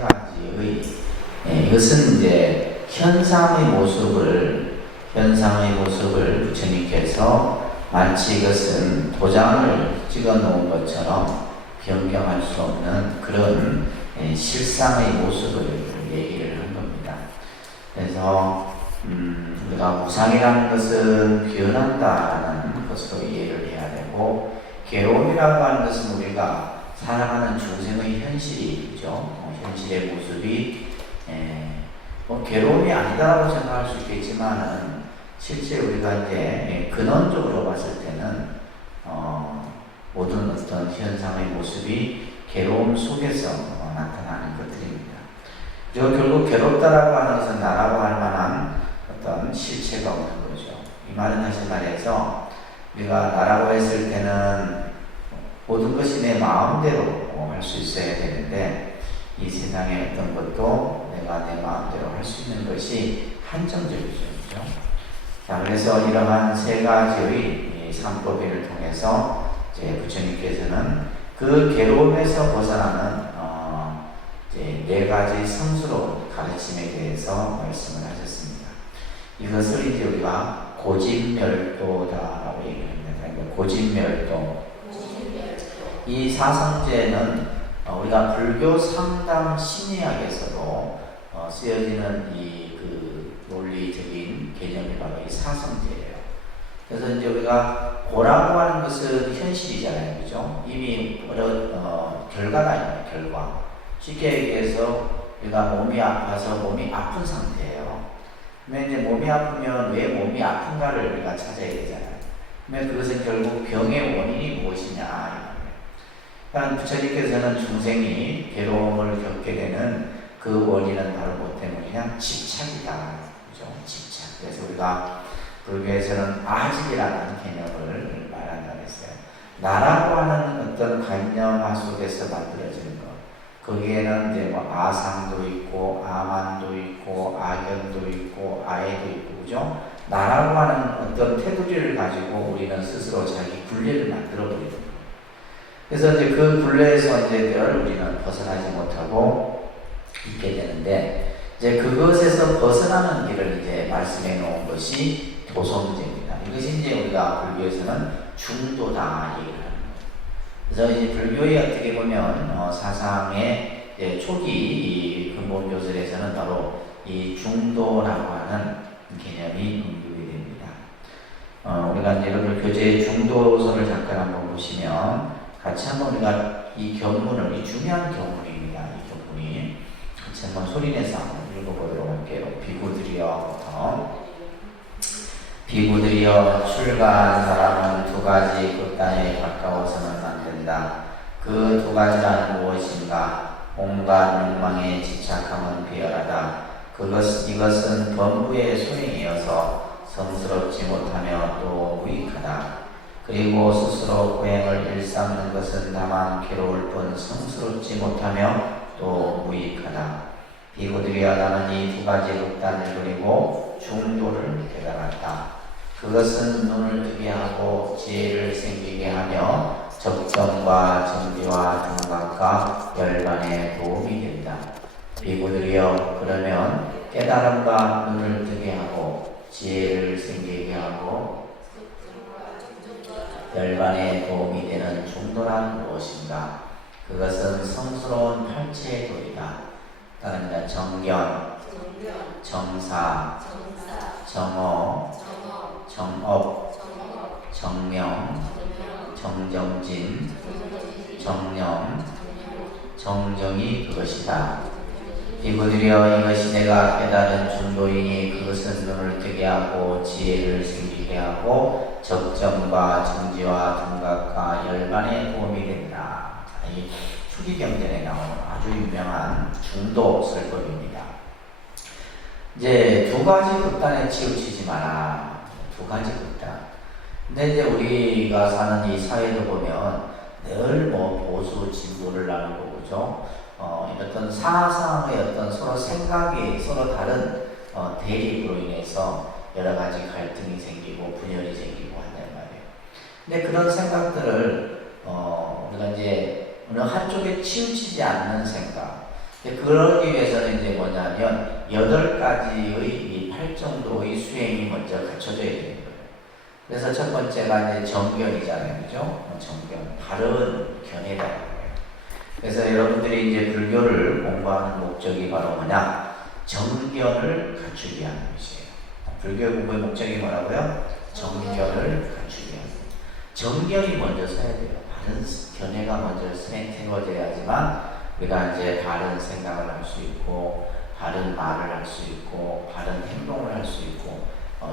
가지의 이것은 이제 현상의 모습을 부처님께서 마치 이것은 도장을 찍어 놓은 것처럼 변경할 수 없는 그런 실상의 모습을 얘기를 한 겁니다. 그래서 우리가 무상이라는 것은 변한다는 것으로 이해를 해야 되고, 괴로움이라고 하는 것은 우리가 살아가는 중생의 현실이죠. 현실의 모습이 괴로움이 아니다라고 생각할 수 있겠지만은 실제 우리가 이제 근원적으로 봤을 때는 모든 어떤 현상의 모습이 괴로움 속에서 나타나는 것들입니다. 그리고 결국 괴롭다라고 하는 것은 나라고 할 만한 어떤 실체가 없는 거죠. 이 말은 다시 말해서 우리가 나라고 했을 때는 모든 것이 내 마음대로 할 수 있어야 되는데, 이 세상의 어떤 것도 내가 내 마음대로 할 수 있는 것이 한정적이죠. 그렇죠? 자, 그래서 이러한 세 가지의 삼법인을 통해서 이제 부처님께서는 그 괴로움에서 벗어나는 이제 네 가지 성스러운 가르침에 대해서 말씀을 하셨습니다. 이것을 이제 우리가 고집멸도다라고 얘기합니다. 그러니까 고집멸도. 이 사성제는 우리가 불교 상담 심리학에서도 쓰여지는 그 논리적인 개념이 바로 이 사성제예요. 그래서 이제 우리가 고라고 하는 것은 현실이잖아요, 그죠? 이미 결과가 아닙니다, 결과. 쉽게 얘기해서 우리가 몸이 아파서 몸이 아픈 상태예요. 그러면 이제 몸이 아프면 왜 몸이 아픈가를 우리가 찾아야 되잖아요. 그러면 그것은 결국 병의 원인이 무엇이냐. 그러니까 부처님께서는 중생이 괴로움을 겪게 되는 그 원인은 바로 뭐 때문이냐? 집착이다. 그죠? 집착. 그래서 우리가 불교에서는 아집이라는 개념을 말한다고 했어요. 나라고 하는 어떤 관념화 속에서 만들어지는 것. 거기에는 이제 뭐 아상도 있고, 아만도 있고, 악연도 있고, 아해도 있고, 그죠? 나라고 하는 어떤 테두리를 가지고 우리는 스스로 자기 굴레를 만들어 버리는 거예요. 그래서 이제 그 굴레에서 이제 늘 우리는 벗어나지 못하고 있게 되는데, 이제 그것에서 벗어나는 길을 이제 말씀해 놓은 것이 도성제입니다. 이것이 이제 우리가 불교에서는 중도다 얘기를 하는 거예요. 그래서 이제 불교의 어떻게 보면 사상의 초기 이 근본 교설에서는 바로 이 중도라고 하는 개념이 언급이 됩니다. 우리가 이제 여러분 교재의 중도서를 잠깐 한번 보시면, 같이 한번 우리가 이 견문을, 이 중요한 견문입니다. 이 견문이 같이 한번 소리내서 한번 읽어보도록 할게요. 비구들이여 출가한 사람은 두 가지 극단에 가까워서는 안 된다. 그 두 가지란 무엇인가? 온갖 욕망에 집착함은 비열하다. 이것은 범부의 소행이어서 성스럽지 못하며 또 무익하다. 그리고 스스로 고행을 일삼는 것은 다만 괴로울 뿐 성스럽지 못하며 또 무익하다. 비구들이여 나는 이 두 가지 극단을 버리고 중도를 깨달았다. 그것은 눈을 뜨게 하고 지혜를 생기게 하며 적정과 정지와 등각과 열반에 도움이 된다. 비구들이여 그러면 깨달음과 눈을 뜨게 하고 지혜를 생기게 하고 열반에 도움이 되는 중도란 무엇인가? 그것은 성스러운 팔체의 도리다. 따릅니다. 정견, 정사, 정어, 정업, 정명, 정정진, 정념, 정정이 그것이다. 비구들이여 이것이 내가 깨달은 중도이니 그것은 눈을 뜨게 하고 지혜를 생기게 하고 적정과 정지와 등각과 열반에 도움이 된다. 이 초기경전에 나오는 아주 유명한 중도 설법입니다. 이제 두 가지 극단에 치우치지 마라. 두 가지 극단. 근데 이제 우리가 사는 이 사회도 보면 늘 뭐 보수 진보를 나누고 그죠? 어떤 사상의 어떤 서로 생각이 서로 다른 대립으로 인해서 여러 가지 갈등이 생기고 분열이 생기고 한단 말이에요. 근데 그런 생각들을 우리가 이제 어느 한쪽에 치우치지 않는 생각, 그러기 위해서는 이제 뭐냐면 8가지의 이 8정도의 수행이 먼저 갖춰져야 되는 거예요. 그래서 첫 번째가 이제 정견이잖아요. 그죠? 정견. 바른 견해다. 그래서 여러분들이 이제 불교를 공부하는 목적이 바로 뭐냐? 정견을 갖추기 위한 것이에요. 불교 공부의 목적이 뭐라고요? 정견을 갖추기 위한 것. 정견이 먼저 서야 돼요. 바른 견해가 먼저 세워져야지만 우리가 이제 바른 생각을 할 수 있고, 바른 말을 할 수 있고, 바른 행동을 할 수 있고,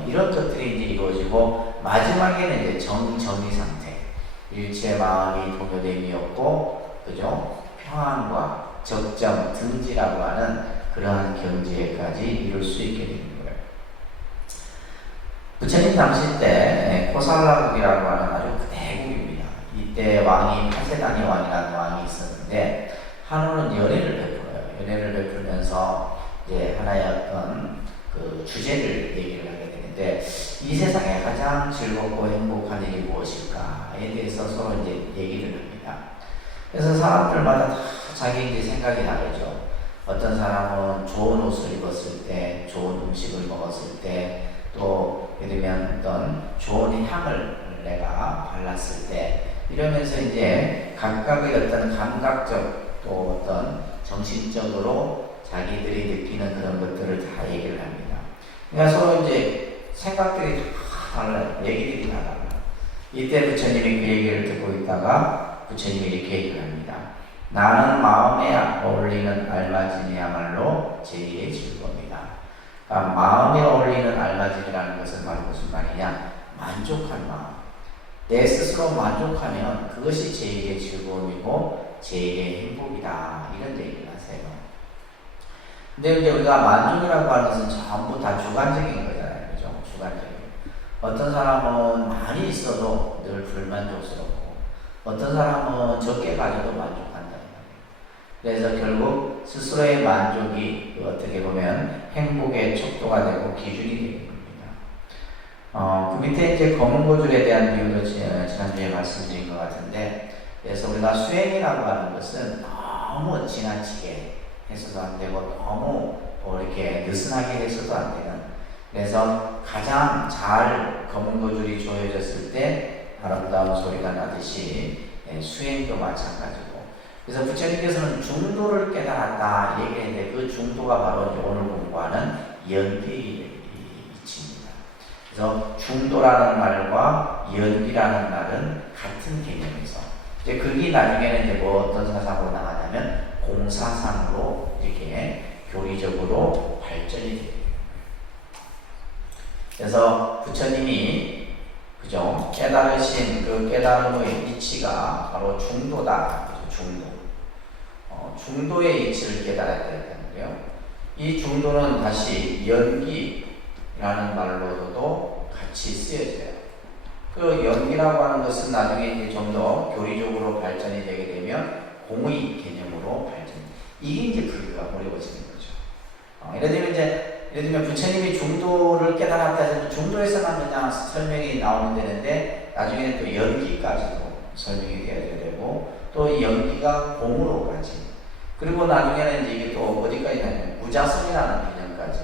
이런 것들이 이제 이루어지고, 마지막에는 이제 정의 상태. 일체 마음이 동요됨이 없고, 그죠? 평안과 적정, 등지라고 하는 그러한 경지에까지 이룰 수 있게 되는 거예요. 부처님 당시 때 코살라국이라고 하는 아주 대국입니다. 이때 왕이 파세다니 왕이라는 왕이 있었는데, 한우는 연애를 베풀어요. 연애를 베풀면서 이제 하나의 어떤 그 주제를 얘기를 하게 되는데, 이 세상에 가장 즐겁고 행복한 일이 무엇일까에 대해서 서로 이제 얘기를 합니다. 그래서 사람들마다 다 자기 이제 생각이 다르죠. 어떤 사람은 좋은 옷을 입었을 때, 좋은 음식을 먹었을 때, 또 예를 들면 어떤 좋은 향을 내가 발랐을 때, 이러면서 이제 각각의 어떤 감각적 또 어떤 정신적으로 자기들이 느끼는 그런 것들을 다 얘기를 합니다. 그러니까 서로 이제 생각들이 다 달라요. 얘기들이 다 달라요. 이때 부처님이 그 얘기를 듣고 있다가 부처님이 이렇게 얘기를 합니다. 나는 마음에 어울리는 알맞은이야말로 제2의 즐거움이다. 그러니까 마음에 어울리는 알맞은이라는 것은 바로 무슨 말이냐? 만족한 마음. 내 스스로 만족하면 그것이 제2의 즐거움이고 제2의 행복이다. 이런 얘기를 하세요. 근데 이제 우리가 만족이라고 하는 것은 전부 다 주관적인 거잖아요. 그죠? 주관적인. 어떤 사람은 많이 있어도 늘 불만족스럽고, 어떤 사람은 적게 가져도 만족한다는 거예요. 그래서 결국 스스로의 만족이 어떻게 보면 행복의 척도가 되고 기준이 되는 겁니다. 그 밑에 이제 검은 고줄에 대한 비유도 지난주에 말씀드린 것 같은데, 그래서 우리가 수행이라고 하는 것은 너무 지나치게 해서도 안 되고, 너무 이렇게 느슨하게 해서도 안 되는, 그래서 가장 잘 검은 고줄이 조여졌을 때 아름다운 소리가 나듯이 수행도 마찬가지고, 그래서 부처님께서는 중도를 깨달았다 얘기했는데, 그 중도가 바로 이제 오늘 공부하는 연기의 이치입니다. 그래서 중도라는 말과 연기라는 말은 같은 개념에서, 이제 그게 나중에는 이제 뭐 어떤 사상으로 나가냐면 공사상으로 이렇게 교리적으로 발전이 돼요. 그래서 부처님이 그죠? 깨달으신 그 깨달음의 이치가 바로 중도다. 중도. 중도의 이치를 깨달아야 되는데요. 이 중도는 다시 연기라는 말로도 같이 쓰여져요. 그 연기라고 하는 것은 나중에 이제 좀 더 교리적으로 발전이 되게 되면 공의 개념으로 발전. 이게 이제 불교가 어려워지는 거죠. 예를 들면 부처님이 중도를 깨달았다 해서 중도에서만 그냥 설명이 나오면 되는데, 나중에는 또 연기까지도 설명이 되어야 되고, 또 이 연기가 공으로까지, 그리고 나중에는 이제 이게 또 어디까지 가냐면 무자성이라는 개념까지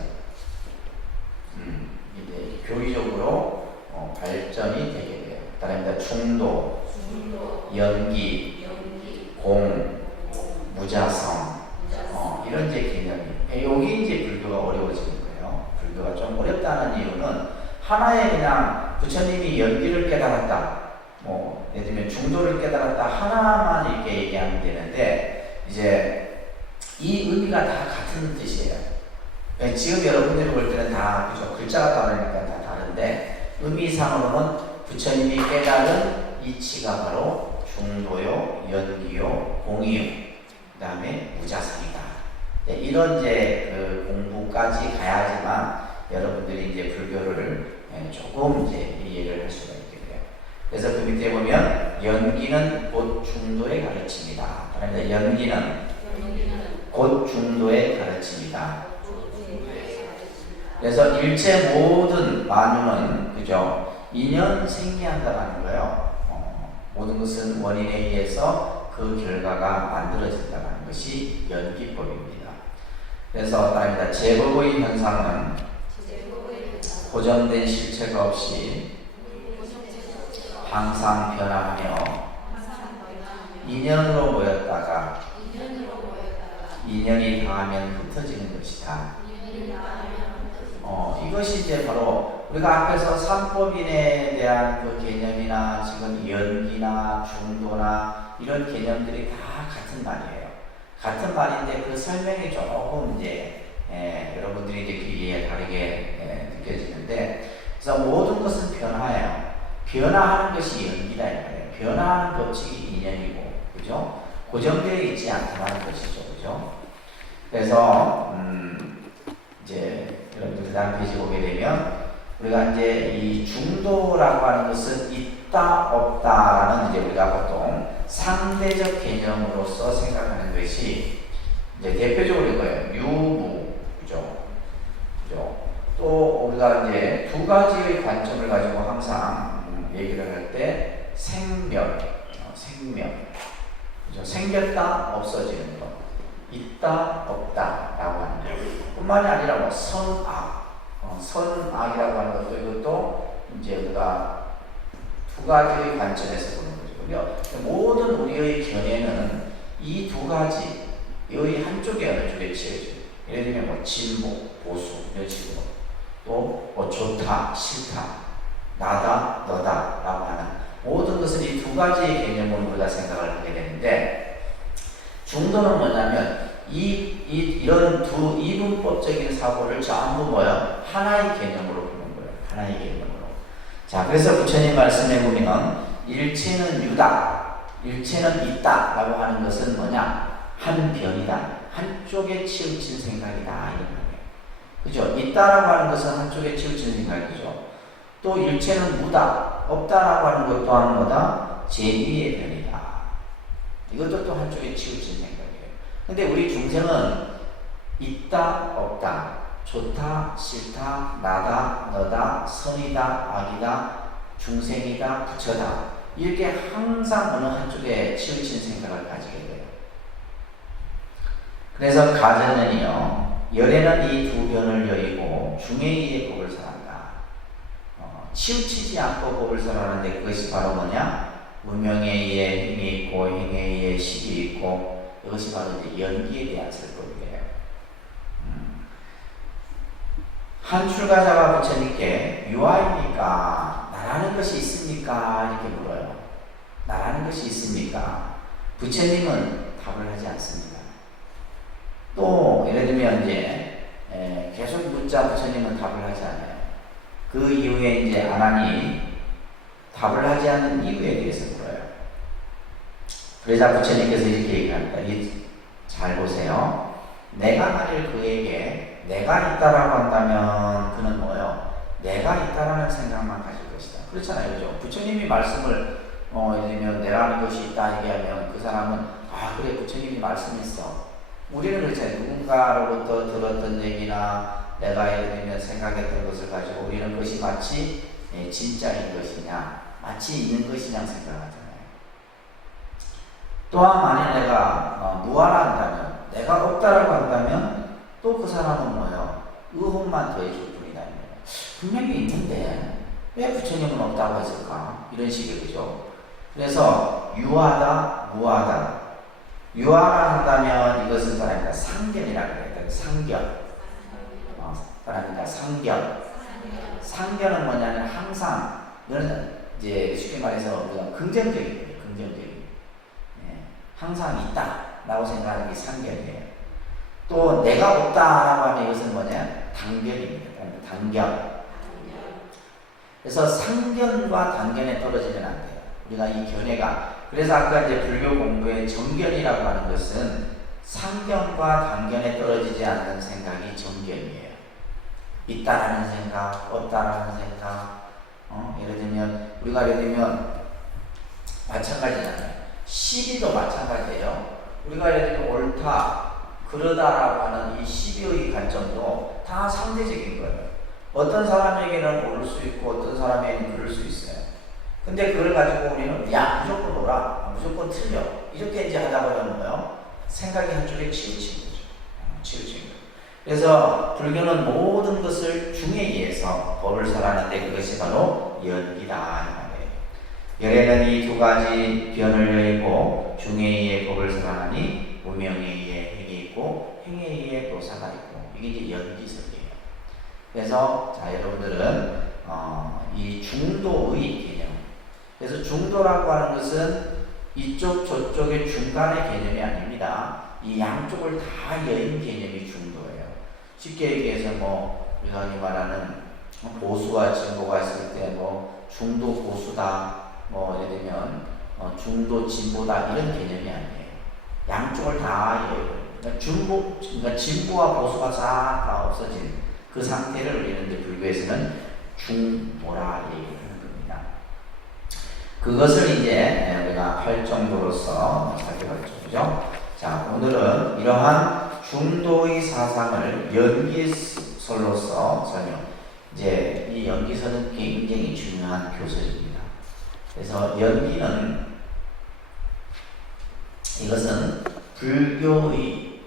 이제 교리적으로 발전이 되게 돼요. 그다음에 중도, 연기, 공, 무자성, 이런 이제 개념이. 여기 이제 불교가 어려워지는 거예요. 불교가 좀 어렵다는 이유는 하나의 그냥 부처님이 연기를 깨달았다, 뭐 예를 들면 중도를 깨달았다 하나만 이렇게 얘기하면 되는데, 이제 이 의미가 다 같은 뜻이에요. 그러니까 지금 여러분들이 볼 때는 다 그죠? 글자가 다르니까 다 다른데, 의미상으로는 부처님이 깨달은 이치가 바로 중도요, 연기요, 공이요, 그 다음에 무자성이다. 이런 이제 그 공부까지 가야지만 여러분들이 이제 불교를 조금 이제 이해를 할 수가 있게 돼요. 그래서 그 밑에 보면 연기는 곧 중도의 가르침이다. 그러니까 연기는 곧 중도의 가르침이다. 그래서 일체 모든 만유는 그죠? 인연 생기한다는 거예요. 모든 것은 원인에 의해서 그 결과가 만들어진다는 것이 연기법입니다. 그래서 따릅니다. 제법의 현상은 고정된 실체가 없이 항상 변화하며 인연으로 모였다가 인연이 닿으면 흩어지는 것이다. 이것이 이제 바로 우리가 앞에서 삼법인에 대한 그 개념이나 지금 연기나 중도나 이런 개념들이 다 같은 말이에요. 같은 말인데 그 설명이 조금 이제 여러분들이 이제 귀에 다르게 느껴지는데, 그래서 모든 것은 변화예요. 변화하는 것이 연기다 이 말이에요. 변화하는 법칙이 인연이고, 그죠? 고정되어 있지 않다는 것이죠, 그죠? 그래서 이제 여러분들 그 다음 페이지 보게 되면 우리가 이제 이 중도라고 하는 것은 있다 없다라는 이제 우리가 보통 상대적 개념으로서 생각하는 것이 이제 대표적으로 이거예요. 유무, 그죠? 그죠? 또 우리가 이제 두 가지의 관점을 가지고 항상 얘기를 할 때 생명, 그죠? 생겼다 없어지는 것, 있다 없다라고 하는 것. 뿐만이 아니라 뭐 선악, 선악이라고 하는 것도 이것도 이제 우리가 두 가지의 관점에서 보는 거죠. 모든 우리의 견해는 이 두 가지의 한쪽에 어느 쪽에 치여져요. 예를 들면 뭐 진보, 보수 이런 식으로, 또 뭐 좋다, 싫다, 나다, 너다라고 하는 모든 것은 이 두 가지의 개념으로 우리가 생각을 하게 되는데, 중도는 뭐냐면 이런 두 이분법적인 사고를 전부 뭐야? 하나의 개념으로 보는 거예요. 하나의 개념으로. 자, 그래서 부처님 말씀에 보면 일체는 유다, 일체는 있다라고 하는 것은 뭐냐? 한 변이다. 한쪽에 치우친 생각이다. 이런 거예요. 그죠? 있다라고 하는 것은 한쪽에 치우친 생각이죠. 또 일체는 무다, 없다라고 하는 것 또한 뭐다? 제2의 변이다. 이것도 또 한쪽에 치우친 생각이에요. 근데 우리 중생은 있다, 없다, 좋다, 싫다, 나다, 너다, 선이다, 악이다, 중생이다, 부처다, 이렇게 항상 어느 한쪽에 치우친 생각을 가지게 돼요. 그래서 가정은요, 열에는 이 두 변을 여의고 중에 이의 법을 설한다. 치우치지 않고 법을 설하는데 그것이 바로 뭐냐? 무명에 의해 힘이 있고 행에 의해 식이 있고, 이것이 바로 이제 연기에 대한 설법이에요. 한 출가자가 부처님께 유아입니까? 나라는 것이 있습니까? 이렇게 물어요. 나라는 것이 있습니까? 부처님은 답을 하지 않습니다. 또 예를 들면 이제 계속 묻자 부처님은 답을 하지 않아요. 그 이후에 이제 아난이 답을 하지 않는 이유에 대해서 물어요. 그러자 부처님께서 이렇게 얘기합니다. 잘 보세요. 내가 만일 그에게 내가 있다라고 한다면 그는 뭐예요? 내가 있다라는 생각만 가질 것이다. 그렇잖아요, 그죠? 부처님이 말씀을 예를 들면 내라는 것이 있다 얘기하면 그 사람은 아 그래 부처님이 말씀했어. 우리는 그렇잖아요. 누군가로부터 들었던 얘기나 내가 예를 들면 생각했던 것을 가지고 우리는 그것이 마치 진짜인 것이냐, 마치 있는 것이냐 생각하잖아요. 또한 만일 내가 무아라한다면, 내가 없다라고 한다면 또 그 사람은 뭐예요? 의혹만 더해줄 뿐이다. 분명히 있는데 왜 부처님은 없다고 했을까? 이런 식의 거죠. 그래서 유하다, 무하다. 유하라 한다면 이것은 따릅니다. 상견이라고 해요. 상견. 따릅니다. 상견. 상견은 뭐냐면 항상, 이거는 이제 쉽게 말해서 우리가 긍정적인 거예요. 긍정적인. 항상 있다라고 생각하는 게 상견이에요. 또 내가 없다라고 하면 이것은 뭐냐? 단견입니다. 단견. 그래서 상견과 단견에 떨어지면 안 돼요. 우리가 이 견해가, 그래서 아까 이제 불교 공부의 정견이라고 하는 것은 상견과 단견에 떨어지지 않는 생각이 정견이에요. 있다라는 생각, 없다라는 생각. 예를 들면 우리가 예를 들면 마찬가지잖아요. 시비도 마찬가지예요. 우리가 예를 들면 옳다, 그러다라고 하는 이 시비의 관점도 다 상대적인 거예요. 어떤 사람에게는 옳을 수 있고 어떤 사람에게는 그럴 수 있어요. 근데 그걸 가지고 우리는 야 무조건 옳아, 무조건 틀려, 이렇게 이제 하다 보면 뭐예요? 생각이 한쪽에 치우친 거죠. 치우친 거. 그래서 불교는 모든 것을 중에 의해서 법을 설하는데 그것이 바로 연기다. 열에는 이 두 가지 변을 여의고 중에 의해 법을 설하니 무명에 의해 행이 있고 행에 의해 도사가 있고 이게 이제 연기설이에요. 그래서 자 여러분들은 이 중도의 개념. 그래서 중도라고 하는 것은 이쪽 저쪽의 중간의 개념이 아닙니다. 이 양쪽을 다 여인 개념이 중도예요. 쉽게 얘기해서 뭐 우리가 흔히 말하는 보수와 진보가 있을 때 뭐 중도 보수다, 뭐 예를 들면 중도 진보다 이런 개념이 아니에요. 양쪽을 다 여인. 그러니까 진보와 보수가 싹 다 없어진 그 상태를 우리는 이제 불교에서는 중도라 얘기하는 겁니다. 그것을 이제 우리가 할 정도로서 살펴봤죠. 그죠? 자, 오늘은 이러한 중도의 사상을 연기설로서 설명. 이제 이 연기설은 굉장히 중요한 교설입니다. 그래서 연기는 이것은 불교의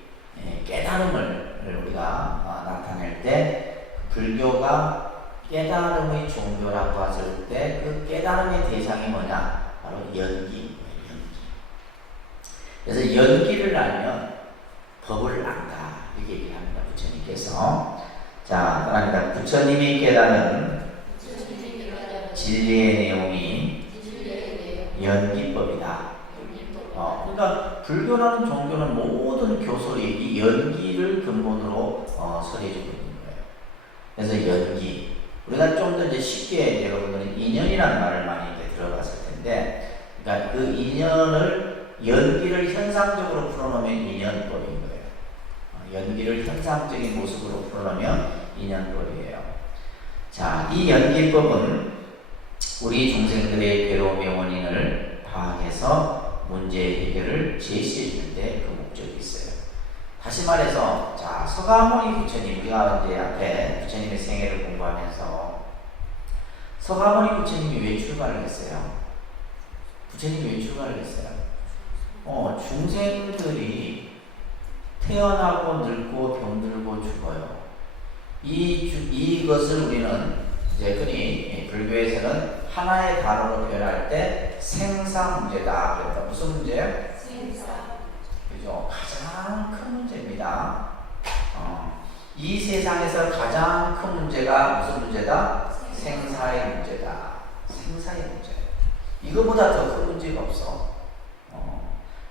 깨달음을 우리가 나타낼 때 불교가 깨달음의 종교라고 했을 때 그 깨달음의 대상이 뭐냐? 바로 연기. 그래서 연기를 알면 법을 안다. 이렇게 얘기를 합니다. 부처님께서. 자, 그러니까 부처님이 깨달은 진리의 내용이 연기법이다. 그러니까 불교라는 종교는 모든 교설이 이 연기를 근본으로 설해주고 있는 거예요. 그래서 연기. 우리가 좀 더 이제 쉽게 여러분들은 인연이라는 말을 많이 이제 들어봤을 텐데, 그러니까 그 인연을 연기를 현상적으로 풀어놓으면 인연법인 거예요. 연기를 현상적인 모습으로 풀어놓으면 인연법이에요. 자, 이 연기법은 우리 중생들의 괴로움의 원인을 파악해서 문제 해결을 제시해 주는데 그 목적이 있어요. 다시 말해서, 자, 서가모니 부처님, 우리가 이제 앞에 부처님의 생애를 공부하면서 서가모니 부처님이 왜 출가를 했어요? 부처님이 왜 출가를 했어요? 중생들이 태어나고 늙고 병들고 죽어요. 이것을 우리는 이제 흔히 불교에서는 하나의 단어로 표현할 때 생사 문제다. 그러니까 무슨 문제예요? 생사. 그죠? 가장 큰 문제입니다. 이 세상에서 가장 큰 문제가 무슨 문제다? 생사의 문제다. 생사의 문제. 이거보다 더 큰 문제가 없어.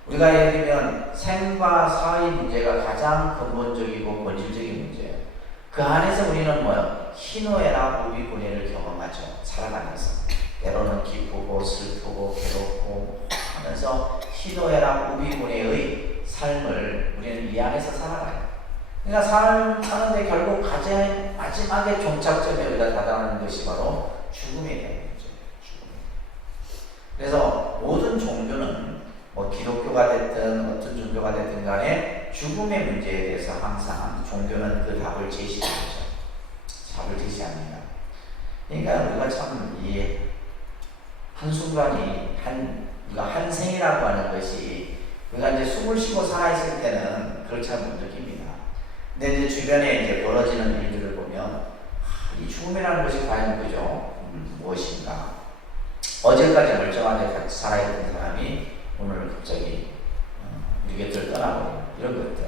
우리가 예를 들면 생과 사의 문제가 가장 근본적이고 본질적인 문제예요. 그 안에서 우리는 뭐요? 희노애락 우비분해를 경험하죠. 살아가면서 때로는 기쁘고 슬프고 괴롭고 하면서 희노애락 우비분해의 삶을 우리는 이 안에서 살아가요. 그러니까 사는데 결국 가장 마지막에 종착점에 우리가 다다르는 것이 바로 죽음에 대한 문제예요. 죽음. 그래서 모든 종교는 뭐 기독교가 됐든 어떤 종교가 됐든 간에 죽음의 문제에 대해서 항상 종교는 그 답을 제시하죠. 답을 제시합니다. 그러니까 우리가 참 이 한순간이 우리가 한 생이라고 하는 것이 우리가 이제 숨을 쉬고 살아있을 때는 그렇지 못 느낍니다. 근데 이제 주변에 이제 벌어지는 일들을 보면 이 죽음이라는 것이 과연 그죠? 무엇인가? 어제까지 멀쩡하게 같이 살아있던 사람이 오늘 갑자기 우리 곁을 떠나버리는 이런 것들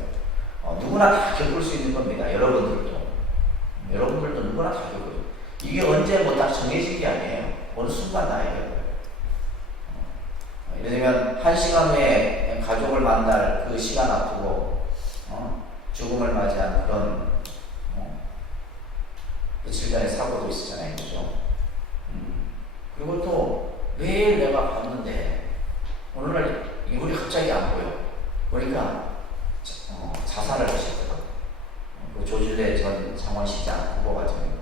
누구나 다 겪을 수 있는 겁니다. 여러분들도 누구나 다 겪어요. 이게 언제 뭐 딱 정해진 게 아니에요. 어느 순간 나에게 거예요. 예를 들면 1시간 후에 가족을 만날 그 시간 앞두고 죽음을 맞이한 그런 며칠 전에 사고도 있었잖아요. 그죠? 그리고 또 매일 내가 봤는데 오늘날 이분이 갑자기 안 보여. 보니까 자살을 하셨더라고요. 그 조질래 전 창원시장 후보 같은 경우.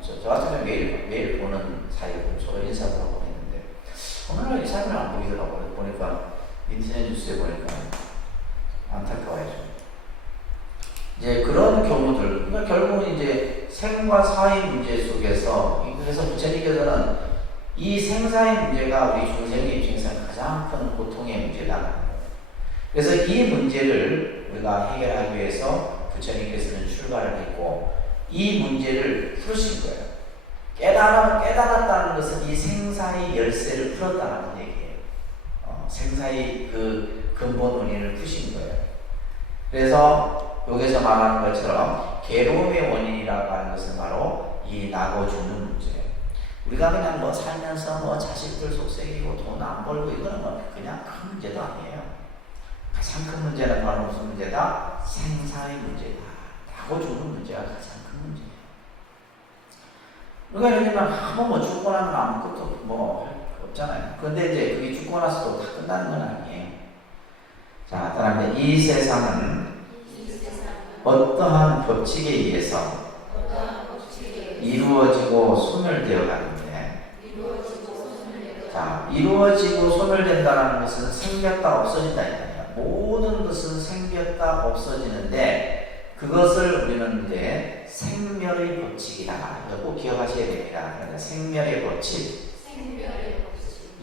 저 같은 경우 매일 보는 사이고 서로 인사도 하고 했는데 오늘날 이 사람을 안 보이더라고요. 보니까 인터넷 뉴스에 보니까 안타까워요. 이제 그런 경우들, 그러니까 결국은 이제 생과 사의 문제 속에서, 그래서 부처님께서는 이 생사의 문제가 우리 중생의 입장에서 가장 큰 고통의 문제다. 그래서 이 문제를 우리가 해결하기 위해서 부처님께서는 출발을 했고 이 문제를 풀으신 거예요. 깨달았다는 것은 이 생사의 열쇠를 풀었다는 얘기예요. 생사의 그 근본 원인을 푸신 거예요. 그래서 여기서 말하는 것처럼 괴로움의 원인이라고 하는 것은 바로 이 나고 죽는 문제예요. 우리가 그냥 뭐 살면서 뭐 자식들 속썩이고 돈 안 벌고 이거는 뭐 그냥 큰 문제도 아니에요. 가장 큰 문제는 바로 무슨 문제다? 생사의 문제다. 나고 죽는 문제가 가장 큰 문제예요. 우리가 예를 들면 한번 뭐 죽고 나면 아무것도 뭐 없잖아요. 그런데 이제 그게 죽고 나서도 다 끝나는 건 아니에요. 자, 따라서 이 세상은 어떠한 법칙에 의해서 이루어지고 소멸되어 가는데, 자, 이루어지고 소멸된다는 것은 생겼다 없어진다 이거예요. 모든 것은 생겼다 없어지는데 그것을 우리는 이제 생멸의 법칙이다. 이거 꼭 기억하셔야 됩니다. 그러니까 생멸의 법칙,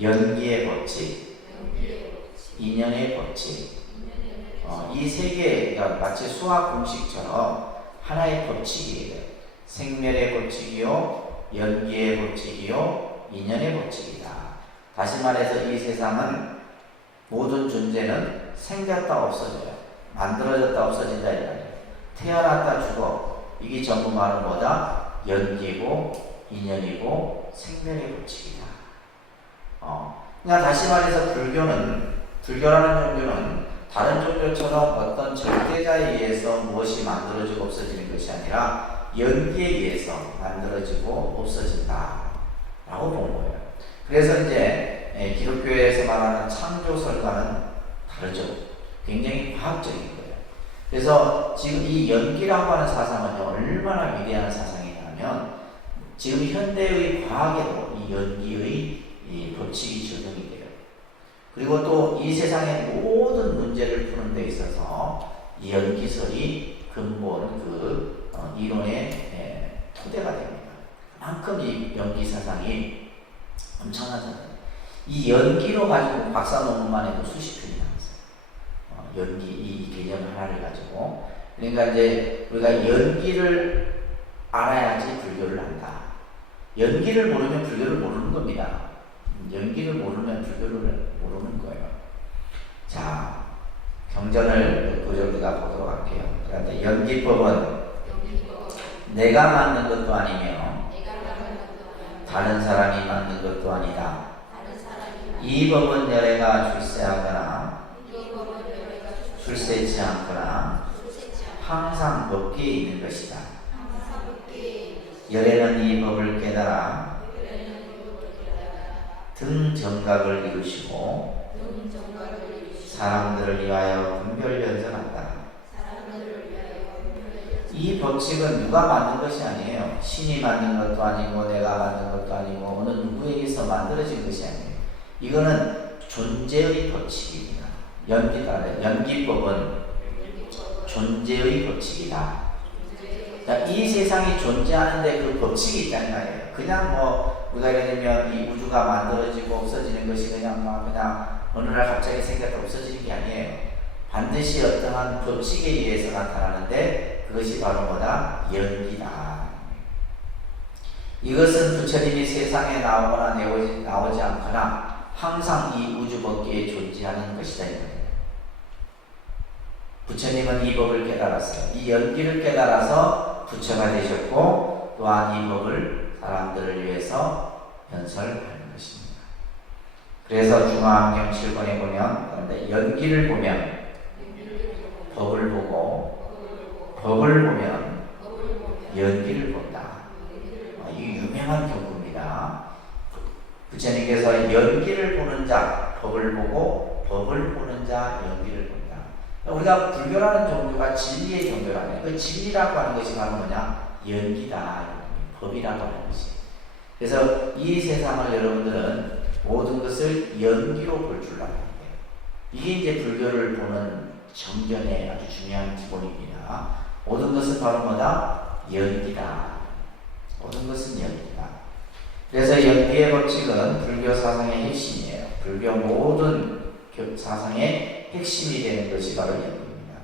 연기의 법칙, 인연의 법칙. 이 세 개가 마치 수학 공식처럼 하나의 법칙이에요. 생멸의 법칙이요, 연기의 법칙이요, 인연의 법칙이다. 다시 말해서 이 세상은 모든 존재는 생겼다 없어져요. 만들어졌다 없어진다 이거예요. 태어났다 죽어. 이게 전부 말은 뭐다? 연기고 인연이고 생멸의 법칙이다. 그냥 다시 말해서 불교라는 종교는 다른 종교처럼 어떤 절대자에 의해서 무엇이 만들어지고 없어지는 것이 아니라 연기에 의해서 만들어지고 없어진다 라고 본 거예요. 그래서 이제 기독교에서 말하는 창조설과는 다르죠. 굉장히 과학적인 거예요. 그래서 지금 이 연기라고 하는 사상은 얼마나 위대한 사상이냐면 지금 현대의 과학에도 이 연기의 이 법칙이 적용이 돼요. 그리고 또 이 세상의 모든 문제를 푸는 데 있어서 이 연기설이 근본 그 이론의 토대가 됩니다. 그만큼 이 연기 사상이 엄청나잖아요. 이 연기로 가지고 박사 논문만 해도 수십 편이 나왔어요. 연기 이 개념 하나를 가지고. 그러니까 이제 우리가 연기를 알아야지 불교를 안다. 연기를 모르면 불교를 모르는 겁니다. 연기를 모르면 불교를 모르는 거예요. 자, 경전을 우리가 보도록 할게요. 그런데 연기법은 내가 만든 것도 아니며 다른 사람이 만든 것도 아니다. 이 법은 열애가 출세하거나 출세치 않거나 항상 법계에 있는 것이다. 열애는 이 법을 깨달아 등정각을 이루시고 사람들을 위하여 분별연전한다. 이 법칙은 누가 만든 것이 아니에요. 신이 만든 것도 아니고 내가 만든 것도 아니고 어느 누구에게서 만들어진 것이 아니에요. 이거는 존재의 법칙입니다. 연기법은 존재의 법칙이다. 이 세상이 존재하는데 그 법칙이 있다는 말이에요. 그냥 뭐 우리가 예를 들면 이 우주가 만들어지고 없어지는 것이 그냥 어느 날 갑자기 생겼다 없어지는 게 아니에요. 반드시 어떠한 법칙에 의해서 나타나는데 그것이 바로 뭐다? 연기다. 이것은 부처님이 세상에 나오거나 나오지 않거나 항상 이 우주 법계에 존재하는 것이다. 부처님은 이 법을 깨달았어요. 이 연기를 깨달아서 부처가 되셨고 또한 이 법을 사람들을 위해서 연설하는 것입니다. 그래서 중화안경 7권에 보면 연기를 보면 법을 보고 법을 보면 연기를 본다. 이게 유명한 경구입니다. 부처님께서 연기를 보는 자 법을 보고 법을 보는 자 연기를 본다. 우리가 불교라는 종교가 진리의 종교라면 그 진리라고 하는 것이 바로 뭐냐? 연기다. 법이라고 하는 것이. 그래서 이 세상을 여러분들은 모든 것을 연기로 볼 줄 알아야 돼요. 이게 이제 불교를 보는 정견의 아주 중요한 기본입니다. 모든 것은 바로 뭐다? 연기다. 모든 것은 연기다. 그래서 연기의 법칙은 불교 사상의 핵심이에요. 불교 모든 사상의 핵심이 되는 것이 바로 연기입니다.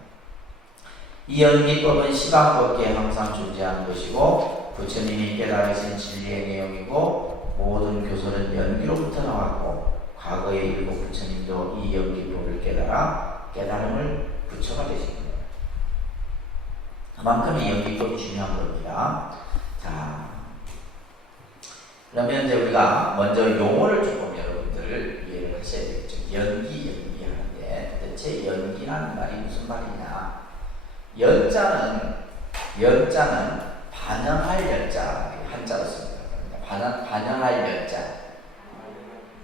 이 연기법은 시방법계에 항상 존재하는 것이고 부처님이 깨달으신 진리의 내용이고 모든 교설은 연기로부터 나왔고 과거의 일곱 부처님도 이 연기법을 깨달아 깨달음을 부처가 되신 거예요. 그만큼 이 연기법이 중요한 겁니다. 자, 그러면 이제 우리가 먼저 용어를 조금 여러분들 이해를 하셔야 되겠죠. 연기하는데 도대체 연기라는 말이 무슨 말이냐? 연자는 반영할 연자, 한자로 씁니다. 반영할 연자.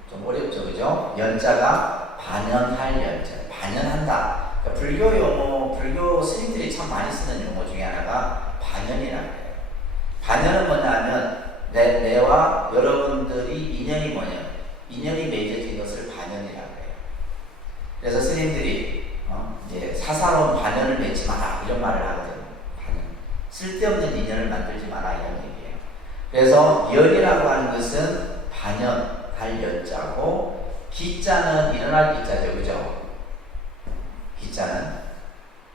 좀 어렵죠, 그죠? 연자가 반영할 연자, 반영한다. 그러니까 불교 용어, 불교 스님들이 참 많이 쓰는 용어 중에 하나가 반영이라는 거예요. 반영은 뭐냐면 내와 여러분들이 인연이 뭐냐? 인연이 맺어진 것을 반영이라고 해요. 그래서 스님들이 이제 사사로운 반연을 맺지 마라 이런 말을 하거든요. 반연. 쓸데없는 인연을 만들지 마라 이런 얘기예요. 그래서 연이라고 하는 것은 반연할 연자고 기자는 일어날 기자죠, 그죠? 기자는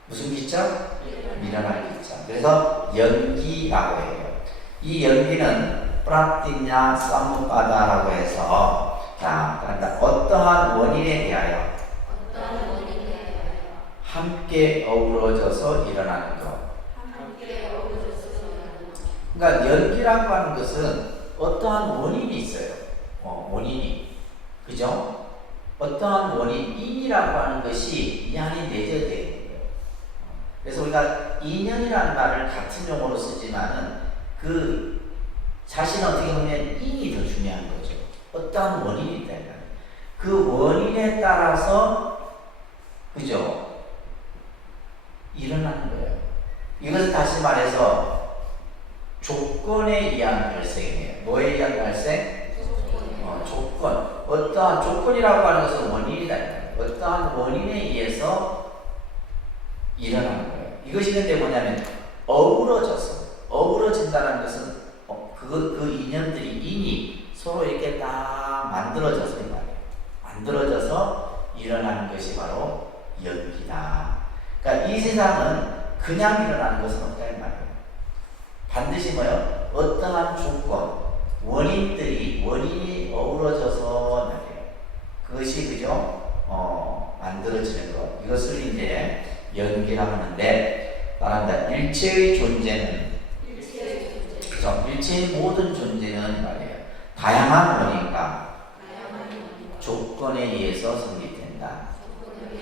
무슨 기자? 일어날 기자. 그래서 연기라고 해요. 이 연기는 프라티냐 쌈무바다라고 해서 그러니까 어떠한 원인에 대하여 함께 어우러져서 일어나는 것. 그러니까 연기라고 하는 것은 어떠한 원인이 있어요. 원인이. 그죠? 어떠한 인이라고 하는 것이 이 안에 내재되어 있는 거예요. 그래서 우리가 인연이라는 말을 같은 용어로 쓰지만은 그 자신은 어떻게 보면 인이 더 중요한 거죠. 어떠한 원인이 있다. 그 원인에 따라서 그죠? 일어나는 거예요. 이것은 다시 말해서 조건에 의한 발생이에요. 뭐에 의한 발생? 조건. 어떠한 조건이라고 하는 것은 원인이다. 어떠한 원인에 의해서 일어나는 거예요. 이것이 근데 뭐냐면 어우러진다는 것은 그 인연들이 인이 서로 이렇게 딱 만들어져서 일어나는 것이 바로 연기다. 그러니까 이 세상은 그냥 일어나는 것은 없다 이 말이에요. 반드시 뭐요? 어떠한 조건, 원인이 어우러져서 말이에요. 그것이 그죠? 만들어지는 것. 이것을 이제 연기라고 하는데, 따른다. 일체의 존재는 그죠? 일체의 모든 존재는 말이에요. 다양한 원인과 조건에 의해서 성립된다.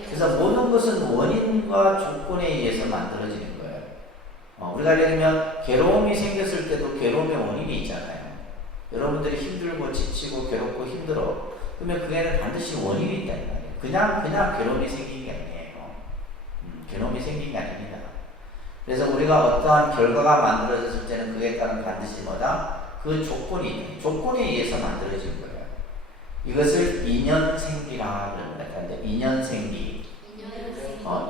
그래서 모든 것은 원인과 조건에 의해서 만들어지는 거예요. 우리가 예를 들면 괴로움이 생겼을 때도 괴로움의 원인이 있잖아요. 여러분들이 힘들고 지치고 괴롭고 힘들어. 그러면 그에는 반드시 원인이 있다. 그냥 괴로움이 생긴 게 아니에요. 괴로움이 생긴 게 아닙니다. 그래서 우리가 어떠한 결과가 만들어졌을 때는 그에 따른 반드시 뭐다? 그 조건에 의해서 만들어진 거예요. 이것을 인연생기라 그럽니다. 인연생기.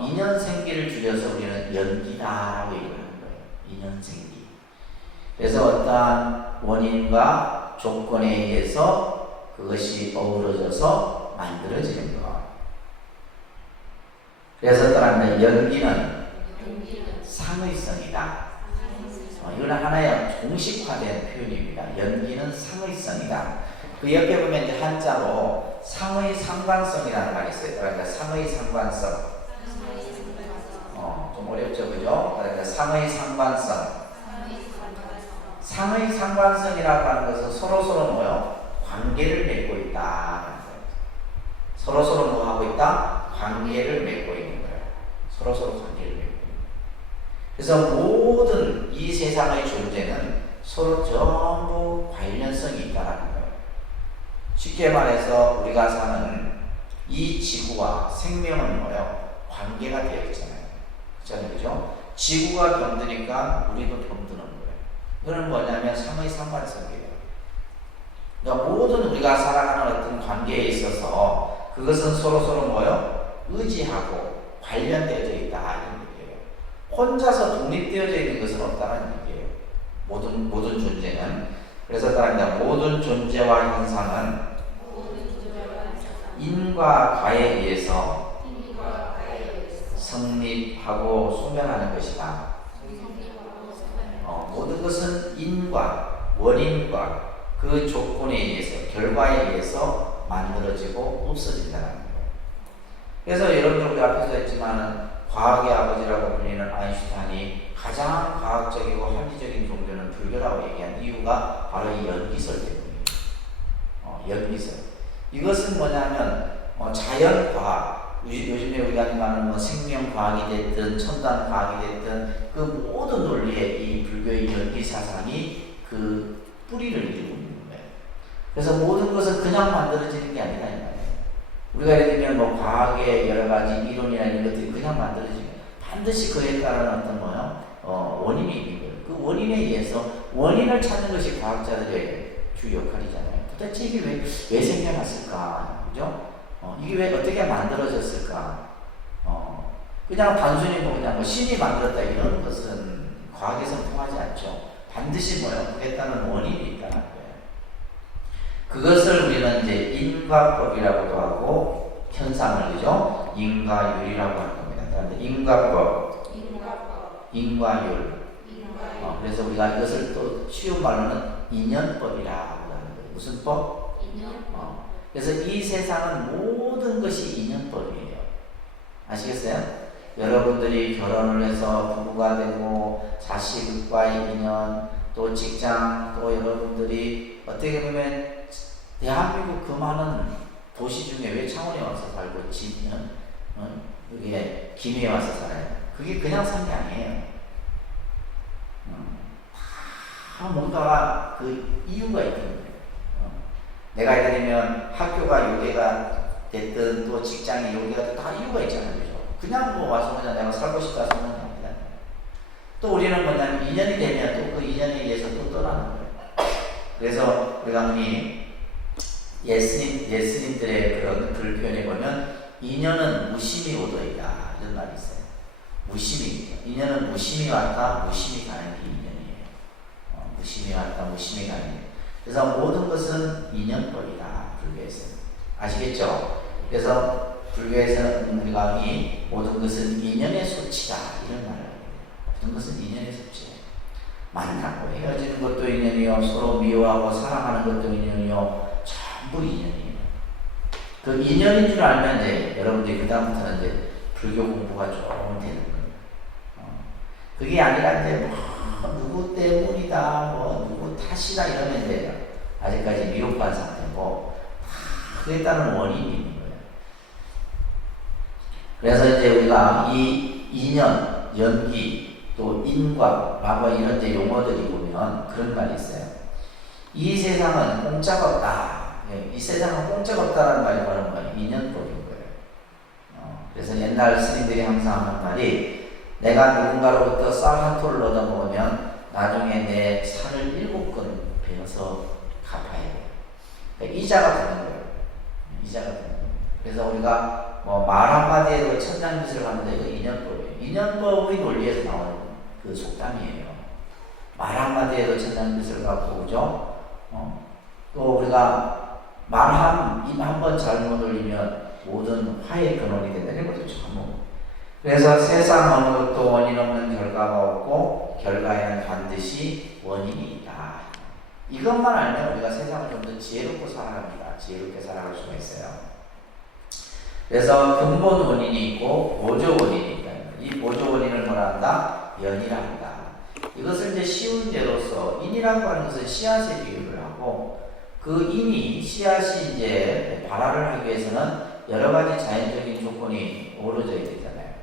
인연생기를 줄여서 우리는 연기다라고 얘기하는 거예요. 인연생기. 그래서 어떠한 원인과 조건에 의해서 그것이 어우러져서 만들어지는 것. 그래서 따라하면 연기는 상의성이다. 이건 하나의 공식화된 표현입니다. 연기는 상의성이다. 그 옆에 보면 이제 한자로 상의 상관성이라는 말이 있어요. 그러니까 상의 상관성. 좀 어렵죠, 그죠? 그러니까 상의 상관성. 상의 상관성이라고 하는 것은 서로 뭐요? 관계를 맺고 있다. 서로 뭐 하고 있다? 관계를 맺고 있는 거예요. 서로 관계를 맺고 있는 거예요. 그래서 모든 이 세상의 존재는 서로 전부 관련성이 있다는 거예요. 쉽게 말해서 우리가 사는 이 지구와 생명은 뭐예요? 관계가 되어 있잖아요. 그죠? 지구가 병드니까 우리도 병드는 거예요. 이거는 뭐냐면 상의 상관성이에요. 그러니까 모든 우리가 살아가는 어떤 관계에 있어서 그것은 서로 뭐예요? 의지하고 관련되어져 있다 이런 얘기예요. 혼자서 독립되어져 있는 것은 없다는 얘기예요. 모든 존재는. 그래서 모든 존재와 현상은 인과 과에 의해서 성립하고 소멸하는 것이다. 모든 것은 인과 원인과 그 조건에 의해서 결과에 의해서 만들어지고 없어진다는 거예요. 그래서 여러분들 우리 앞에서 했지만 과학의 아버지라고 불리는 아인슈타인이 가장 과학적이고 합리적인 종교는 불교라고 얘기한 이유가 바로 이 연기설 때문이에요. 연기설. 이것은 뭐냐면 자연과학, 요즘에 우리가 말하는 뭐 생명과학이 됐든 첨단과학이 됐든 그 모든 논리에 이 불교의 연기 사상이 그 뿌리를 이루고 있는 거예요. 그래서 모든 것은 그냥 만들어지는 게 아니라 이 말이에요. 우리가 예를 들면 뭐 과학의 여러 가지 이론이나 이런 것들이 그냥 만들어지면 반드시 그에 따른 어떤 원인이 있는 거예요. 그 원인에 의해서 원인을 찾는 것이 과학자들의 주 역할이잖아요. 도대체 이게 왜 생겨났을까? 그죠? 이게 왜 어떻게 만들어졌을까? 그냥 단순히 그냥 신이 만들었다 이런 것은 과학에서 통하지 않죠. 반드시 그에 따른 원인이 있다는 거예요. 그것을 우리는 이제 인과법이라고도 하고 현상을 그죠? 인과율이라고 하는 겁니다. 그런데 인과법, 인과율. 그래서 우리가 이것을 또 쉬운 말로는 인연법이라고 하는 거예요. 무슨 법? 인연법. 그래서 이 세상은 모든 것이 인연법이에요. 아시겠어요? 여러분들이 결혼을 해서 부부가 되고 자식과의 인연, 또 직장, 또 여러분들이 어떻게 보면 대한민국 그 많은 도시 중에 왜 창원에 와서 살고 지면 여기에 김해에 와서 살아요? 그게 그냥 산 게 아니에요. 다 뭔가 그 이유가 있는 거예요. 내가 예를 들면 학교가 여기가 됐든 또 직장이 여기가 됐든 다 이유가 있잖아요. 그죠? 그냥 와서 그냥 내가 살고 싶다 생각은 합니다. 또 우리는 뭐냐면 인연이 되면 또 그 인연에 의해서 또 떠나는 거예요. 그래서 우리가 흔히 예스님들의 그런 글 표현에 보면 인연은 무심히 오더이다 이런 말이 있어요. 무심히. 인연은 무심히 왔다 무심히 가는 게 인연이에요. 무심히 왔다 무심히 가는 게. 그래서 모든 것은 인연법이다 불교에서. 아시겠죠? 그래서 불교에서는 우리가 이 모든 것은 인연의 소치다 이런 말을 해요. 모든 것은 인연의 소치예요. 만나고 헤어지는 것도 인연이요, 서로 미워하고 사랑하는 것도 인연이요, 전부 인연이에요. 그 인연인 줄 알면 이제 여러분들이 그 다음부터는 이제 불교 공부가 좀 되는 거예요. 그게 아니라 이제 누구 때문이다, 누구 탓이다 이러면 이제 아직까지 미혹한 상태고 그에 따른 원인이 있는 거예요. 그래서 이제 우리가 이 인연, 연기, 또 인과, 과거 이런 이제 용어들이 보면 그런 말이 있어요. 이 세상은 공짜가 없다. 이 세상은 공짜가 없다라는 말이 바로 뭐예요? 인연법인 거예요. 그래서 옛날 스님들이 항상 하는 말이 내가 누군가로부터 쌀 한 톨을 얻어먹으면 나중에 내 살을 7건 베어서 갚아야 돼요. 그러니까 이자가 되는 거예요. 이자가 되는 거예요. 그래서 우리가 말 한마디에도 천냥빚을 하는데 이거 인연법이에요. 인연법의 논리에서 나오는 그 속담이에요. 말 한마디에도 천냥빚을 갚고, 그죠? 또 우리가 입 한 번 잘못 올리면 모든 화해의 근원이 된다. 이런 것도 참 그래서 세상 어느 것도 원인 없는 결과가 없고 결과에는 반드시 원인이 있다. 이것만 알면 우리가 세상을 좀 더 지혜롭고 살아갑니다. 지혜롭게 살아갈 수가 있어요. 그래서 근본 원인이 있고 보조 원인이 있다. 이 보조 원인을 뭐라 한다? 연이라 한다. 이것을 이제 쉬운 예로서 인이라고 하는 것은 씨앗에 비유를 하고 그 인이 씨앗이 이제 발화를 하기 위해서는 여러 가지 자연적인 조건이 어우러져야 되잖아요.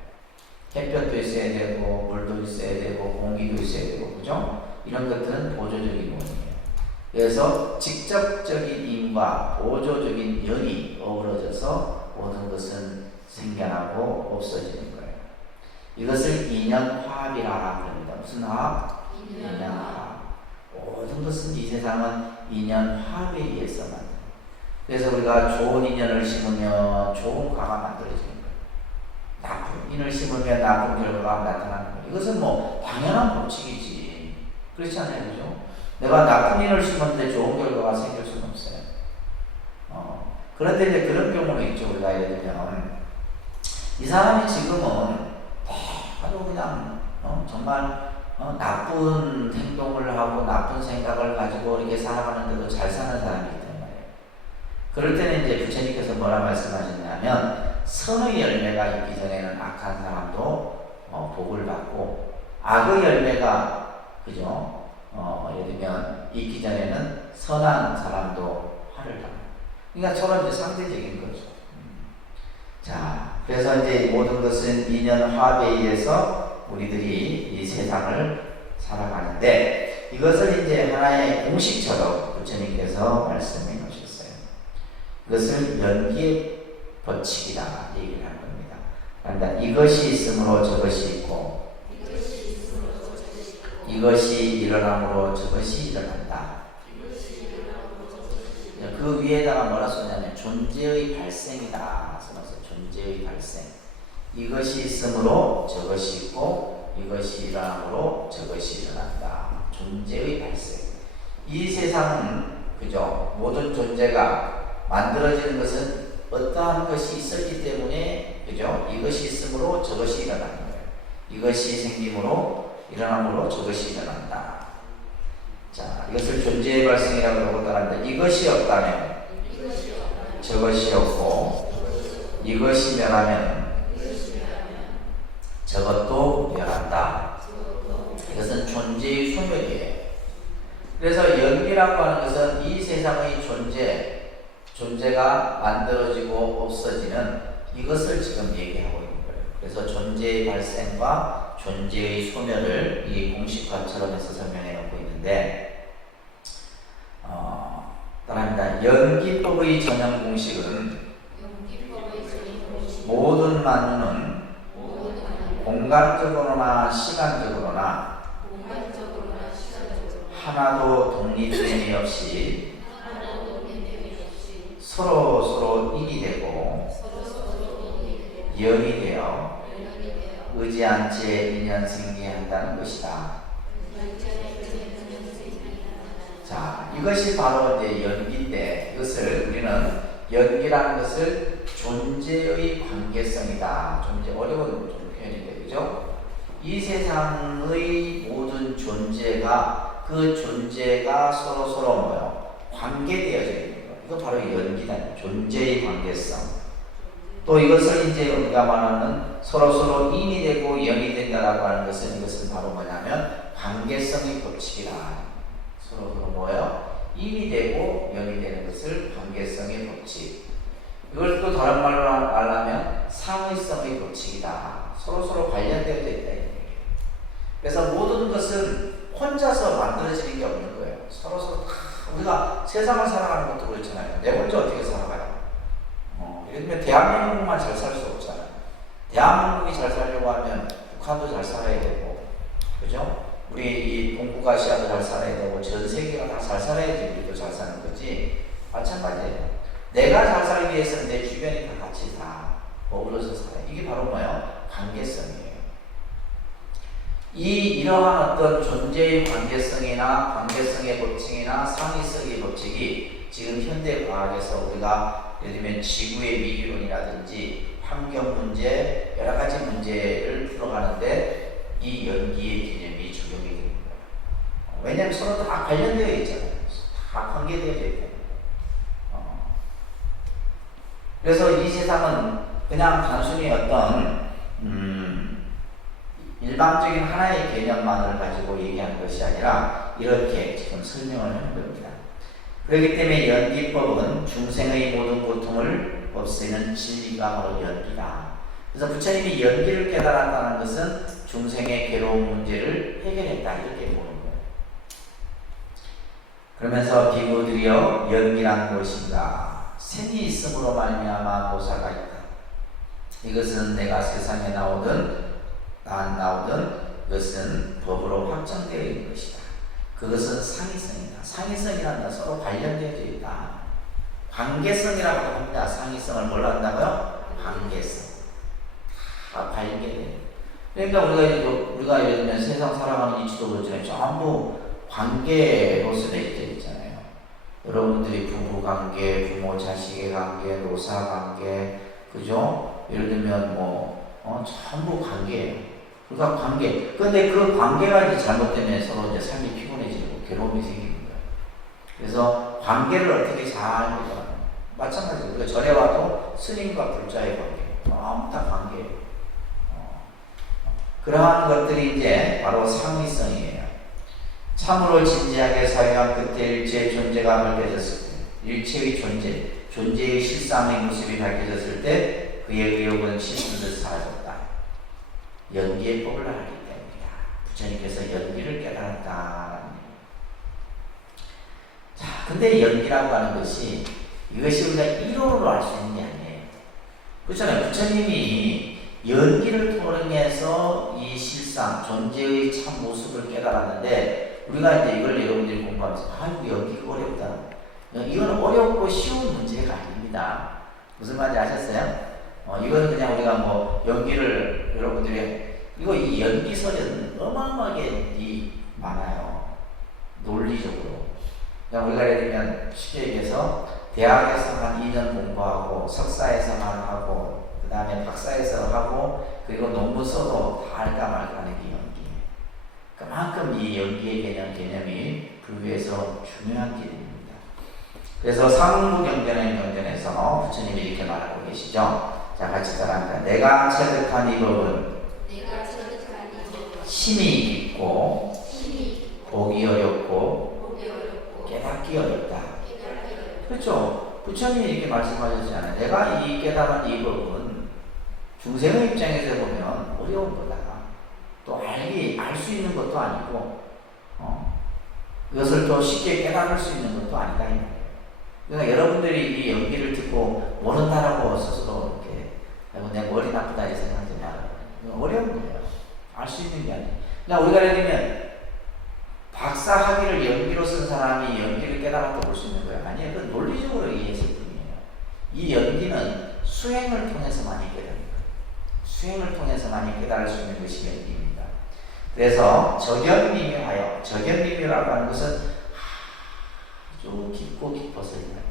햇볕도 있어야 되고 물도 있어야 되고 공기도 있어야 되고 그죠? 이런 것들은 보조적인 원인이에요. 그래서 직접적인 인과 보조적인 연이 어우러져서 모든 것은 생겨나고 없어지는 거예요. 이것을 인연화합이라 합니다. 무슨 화합? 인연화합. 모든 것은 이 세상은 인연화합에 의해서 만듭니다. 그래서 우리가 좋은 인연을 심으면 좋은 과가 만들어지는 거예요. 나쁜 인을 심으면 나쁜 결과가 나타나는 거예요. 이것은 당연한 법칙이지. 그렇지 않아요? 그죠? 내가 나쁜 인을 심었는데 좋은 결과가 생길 수는 없어요. 그런데 이제 그런 경우는 있죠. 우리가 예를 들면 이 사람이 지금은 아주 그냥 정말 나쁜 행동을 하고 나쁜 생각을 가지고 이렇게 살아가는데도 잘 사는 사람이 있단 말이에요. 그럴 때는 이제 부처님께서 뭐라 말씀하셨냐면 선의 열매가 있기 전에는 악한 사람도 복을 받고 악의 열매가 그죠? 예를 들면 있기 전에는 선한 사람도 화를 받고 그러니까 서로 이제 상대적인 거죠. 자, 그래서 이제 모든 것은 인연 화합에 의해서 우리들이 이 세상을 살아가는데 이것을 이제 하나의 공식처럼 부처님께서 말씀해 놓으셨어요. 이것을 연기의 법칙이다 얘기를 한 겁니다. 그러니까 이것이 있으므로 저것이 있고 이것이 일어남으로 저것이 일어난다. 그 위에다가 뭐라 썼냐면 존재의 발생이다 써놨어요. 존재의 발생. 이것이 있으므로 저것이 있고 이것이 일어남으로 저것이 일어난다. 존재의 발생. 이 세상은 그죠? 모든 존재가 만들어지는 것은 어떠한 것이 있었기 때문에 그죠? 이것이 있으므로 저것이 일어나는 거예요. 이것이 생김으로 일어남으로 저것이 일어난다. 자, 이것을 존재의 발생이라고 하고 따라합니다. 이것이 없다면 저것이 없고 이것이 멸하면 저것도 멸한다. 이것은 존재의 소멸이에요. 그래서 연기라고 하는 것은 이 세상의 존재가 만들어지고 없어지는 이것을 지금 얘기하고 있는 거예요. 그래서 존재의 발생과 존재의 소멸을 이 공식화처럼 해서 설명해 놓고 있는데 따라합니다. 연기법의 전형 공식은 모든 만유는 공간적으로나 시간적으로나 하나도 독립됨이 없이 서로 인이 되고 연이 되어 의지한 채 인연 생기한다는 것이다. 자, 이것이 바로 이제 연기인데 이것을 우리는 연기라는 것을 존재의 관계성이다. 좀 이제 어려운 표현인데 그죠? 이 세상의 모든 존재가 그 존재가 서로 뭐요? 관계되어져 있는 거. 이거 바로 연기다. 존재의 관계성. 또 이것을 이제 우리가 말하는 서로 인이 되고 연이 된다라고 하는 것은 이것은 바로 뭐냐면 관계성의 법칙이다. 서로 뭐예요? 인이 되고 연이 되는 것을 관계성의 법칙. 이걸 또 다른 말로 말하면 상의성의 법칙이다. 서로 관련되어 있다. 그래서 모든 것은 혼자서 만들어지는 게 없는 거예요. 서로 다 우리가 세상을 살아가는 것도 그렇잖아요. 내 혼자 어떻게 살아가요? 예를 들면 대한민국만 잘 살 수 없잖아요. 대한민국이 잘 살려고 하면 북한도 잘 살아야 되고, 그죠? 우리 이 동북아시아도 잘 살아야 되고, 전 세계가 다 잘 살아야지 우리도 잘 사는 거지. 마찬가지예요. 내가 잘 살기 위해서는 내 주변이 다 같이 다 어우러져 살아요. 이게 바로 뭐예요? 관계성이에요. 이러한 어떤 존재의 관계성이나 관계성의 법칙이나 상위성의 법칙이 지금 현대 과학에서 우리가 예를 들면 지구의 미기론이라든지 환경 문제, 여러 가지 문제를 풀어가는데 이 연기의 개념이 적용이 되는 거예요. 왜냐하면 서로 다 관련되어 있잖아요. 다 관계되어 있잖아요. 그래서 이 세상은 그냥 단순히 어떤 일방적인 하나의 개념만을 가지고 얘기하는 것이 아니라 이렇게 지금 설명을 하는 겁니다. 그렇기 때문에 연기법은 중생의 모든 고통을 없애는 진리가 바로 연기다. 그래서 부처님이 연기를 깨달았다는 것은 중생의 괴로운 문제를 해결했다 이렇게 보는 거예요. 그러면서 비구들이여 연기란 무엇인가? 생이 있음으로 말미암아 보사가 있다. 이것은 내가 세상에 나오든 난 나오든 그것은 법으로 확정되어 있는 것이다. 그것은 상위성이다. 상위성이라는 건 서로 관련되어 있다. 관계성이라고 합니다. 상위성을 뭘로 한다고요? 관계성. 다 관계돼요. 그러니까 우리가 예를 들면 세상 살아가는 이치도 그렇잖아요. 전부 관계로서 맺혀 있잖아요. 여러분들이 부부 관계, 부모 자식의 관계, 노사 관계, 그죠? 예를 들면 전부 관계예요. 그러니까 관계. 근데 그 관계가 이제 잘못되면 서로 이제 삶이 피곤해지고 괴로움이 생기는 거예요. 그래서 관계를 어떻게 잘 마찬가지로 그 절에 와도 스님과 불자의 관계, 너무 다 관계예요. 그러한 것들이 이제 바로 상위성이에요. 참으로 진지하게 사용한 끝에 일체의 존재가 밝혀졌을 때, 일체의 존재의 실상의 모습이 밝혀졌을 때 그의 의욕은 실수듯 사라졌다. 연기의 법을 알기 때문이다. 부처님께서 연기를 깨달았다. 자, 근데 연기라고 하는 것이 이것이 우리가 이론으로 알 수 있는 게 아니에요. 그렇잖아요. 부처님이 연기를 통해서 이 실상, 존재의 참 모습을 깨달았는데 우리가 이제 이걸 여러분들이 공부하면서 이거 연기가 어렵다. 이거는 어렵고 쉬운 문제가 아닙니다. 무슨 말인지 아셨어요? 이거는 그냥 우리가 뭐 연기를 여러분들이 이 연기설은 어마어마하게 많아요. 논리적으로. 그냥 우리가 예를 들면 쉽게 얘기해서 대학에서 한 2년 공부하고 석사에서만 하고 그 다음에 박사에서 하고 그리고 논문 써도 다 알까 말까 하는 게 연기. 그만큼 이 연기의 개념이 불교에서 중요한 개념입니다. 그래서 상무경전의 경전에서 부처님이 이렇게 말하고 계시죠. 자, 같이 따라합니다. 내가 체득한 이 법은 심히 깊고 보기 어렵고 깨닫기 어렵다. 그렇죠? 부처님이 이렇게 말씀하셨잖아요. 내가 이 깨달은 이 법은 중생의 입장에서 보면 어려운 거다. 또 알 수 있는 것도 아니고 이것을 또 쉽게 깨달을 수 있는 것도 아니다. 그러니까 여러분들이 이 연기를 듣고 모른다라고 스스로 이렇게 내 머리 나쁘다 이 생각하지 말아요. 어려운 거예요. 알 수 있는 게 아니에요. 그냥 우리가 예를 들면 박사 학위를 연기로 쓴 사람이 연기를 깨달았다고 볼 수 있는 거예요. 아니에요. 그 논리적으로 이해했을 뿐이에요. 이 연기는 수행을 통해서만 있게 됩니다. 수행을 통해서만 깨달을 수 있는 것이 연기입니다. 그래서 적연미묘하여, 적연미묘라고 하는 것은 아주 깊고 깊어서요.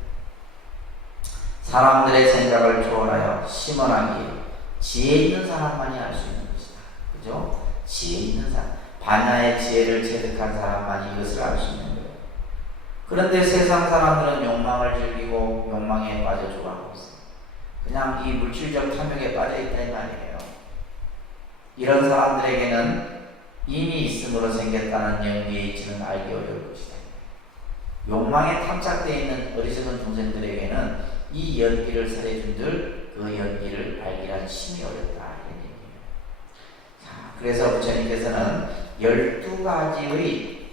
사람들의 생각을 초월하여 심원하기 지혜 있는 사람만이 알 수 있는 것이다. 그죠? 지혜 있는 사람. 반야의 지혜를 체득한 사람만이 이것을 알 수 있는 거예요. 그런데 세상 사람들은 욕망을 즐기고 욕망에 빠져 죽어가고 있어요. 그냥 이 물질적 탐욕에 빠져 있다 이 말이에요. 이런 사람들에게는 이미 있음으로 생겼다는 연기의 이치는 알기 어려울 것이다. 욕망에 탐착되어 있는 어리석은 동생들에게는 이 연기를 설해준들 그 연기를 알기란 심히 어렵다. 이런 얘기예요. 자, 그래서 부처님께서는 12가지의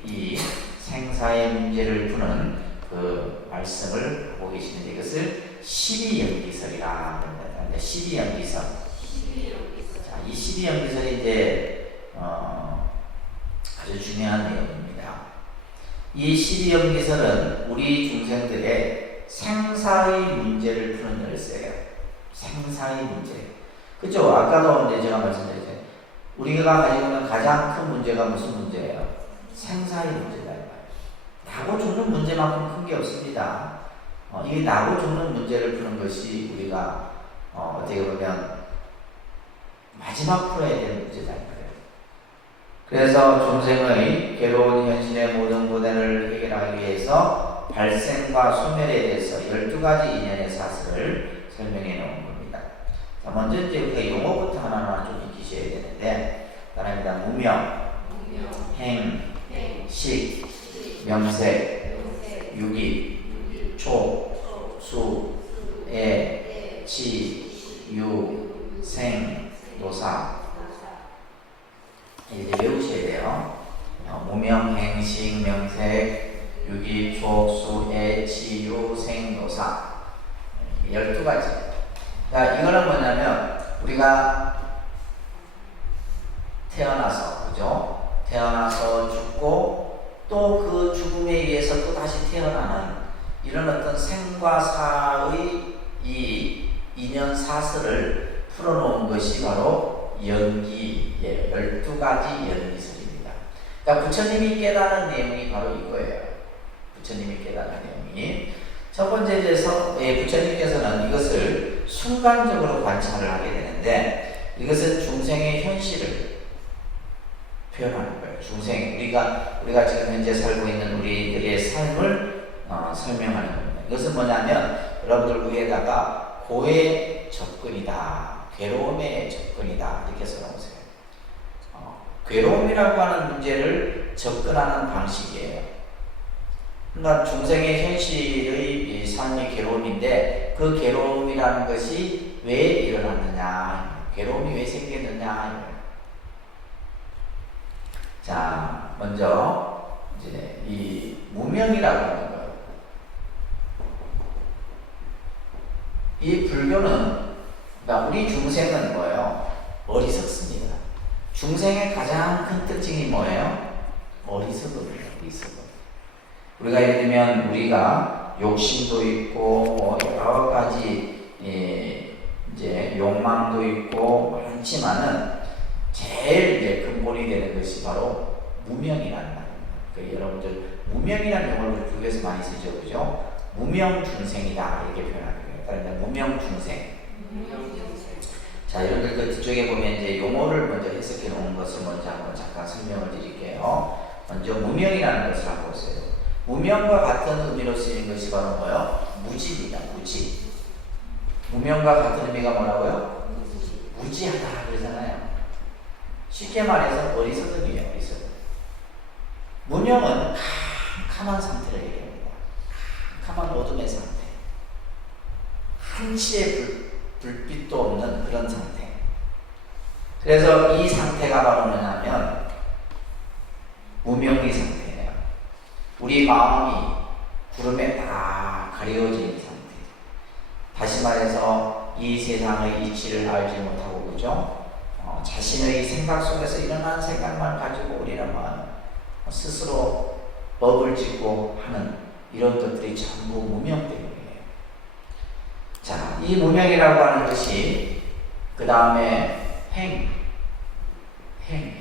이 생사의 문제를 푸는 그 말씀을 하고 계시는데 이것을 12연기설이라 합니다. 12연기설. 자, 이 12연기설이 이제 아주 중요한 내용입니다. 이 12연기설은 우리 중생들의 생사의 문제를 푸는 열쇠예요. 생사의 문제. 그죠? 아까도 이제 제가 말씀드렸죠. 우리가 가지고 있는 가장 큰 문제가 무슨 문제예요? 생사의 문제다. 나고 죽는 문제만큼 큰 게 없습니다. 이 나고 죽는 문제를 푸는 것이 우리가 어떻게 보면 마지막 풀어야 될 문제다. 그래서 중생의 괴로운 현실의 모든 고난을 해결하기 위해서 발생과 소멸에 대해서 12가지 인연의 사슬을 설명해 놓은 겁니다. 자, 먼저 이제 우리가 용어부터 하나하나 좀 익히셔야 되는데, 따라합니다. 무명, 행, 식, 명색, 유기, 촉, 수, 애, 치, 유, 생, 노사. 이제 외우셔야 돼요. 무명, 행, 식, 명색, 유기, 촉, 수, 애, 치, 유, 생, 노사. 12가지. 자, 이거는 뭐냐면 우리가 태어나서, 그죠? 태어나서 죽고 또 그 죽음에 의해서 또 다시 태어나는 이런 어떤 생과 사의 이 인연 사슬을 풀어놓은 것이 바로 연기의 12가지 연기설입니다. 그러니까 부처님이 깨달은 내용이 바로 이거예요. 부처님이 깨달은 내용이 첫 번째 부처님께서는 이것을 순간적으로 관찰을 하게 되는데 이것은 중생의 현실을 표현하는 거예요. 중생, 우리가 지금 현재 살고 있는 우리들의 삶을 설명하는 겁니다. 이것은 뭐냐면 여러분들 위에다가 고의 접근이다, 괴로움의 접근이다 이렇게 써놓으세요. 괴로움이라고 하는 문제를 접근하는 방식이에요. 그러니까 중생의 현실의 이 삶의 괴로움인데 그 괴로움이라는 것이 왜 일어났느냐, 괴로움이 왜 생겼느냐. 자, 먼저 이제 이 무명이라고 하는 거예요. 이 불교는, 그러니까 우리 중생은 뭐예요? 어리석습니다. 중생의 가장 큰 특징이 뭐예요? 어리석음이에요. 어리석음. 우리가 예를 들면 우리가 욕심도 있고 여러 가지 이제 욕망도 있고 많지만은 제일 이제 근본이 되는 것이 바로 무명이라는 말입니다. 그 여러분들 무명이라는 용어를 불교에서 많이 쓰죠, 그죠? 무명 중생이다 이렇게 표현하는 거예요. 그러니까 무명 중생. 자, 여러분들 그 뒤쪽에 보면 이제 용어를 먼저 해석해 놓은 것을 먼저 한번 잠깐 설명을 드릴게요. 먼저 무명이라는 것을 한번 보세요. 무명과 같은 의미로 쓰이는 것이 바로 뭐예요? 무지입니다. 무지. 무명과 같은 의미가 뭐라고요? 무지하다 그러잖아요. 쉽게 말해서 어리석음이에요. 어리석음. 무명은 캄캄한 상태를 얘기합니다. 캄캄한 어둠의 상태. 한치의 불빛도 없는 그런 상태. 그래서 이 상태가 바로 뭐냐면 무명의 상태예요. 우리 마음이 구름에 다 가려진 상태. 다시 말해서 이 세상의 이치를 알지 못하고, 그죠? 자신의 생각 속에서 일어나는 생각만 가지고 우리는 스스로 법을 짓고 하는 이런 것들이 전부 무명 때문이에요. 자, 이 무명이라고 하는 것이 그 다음에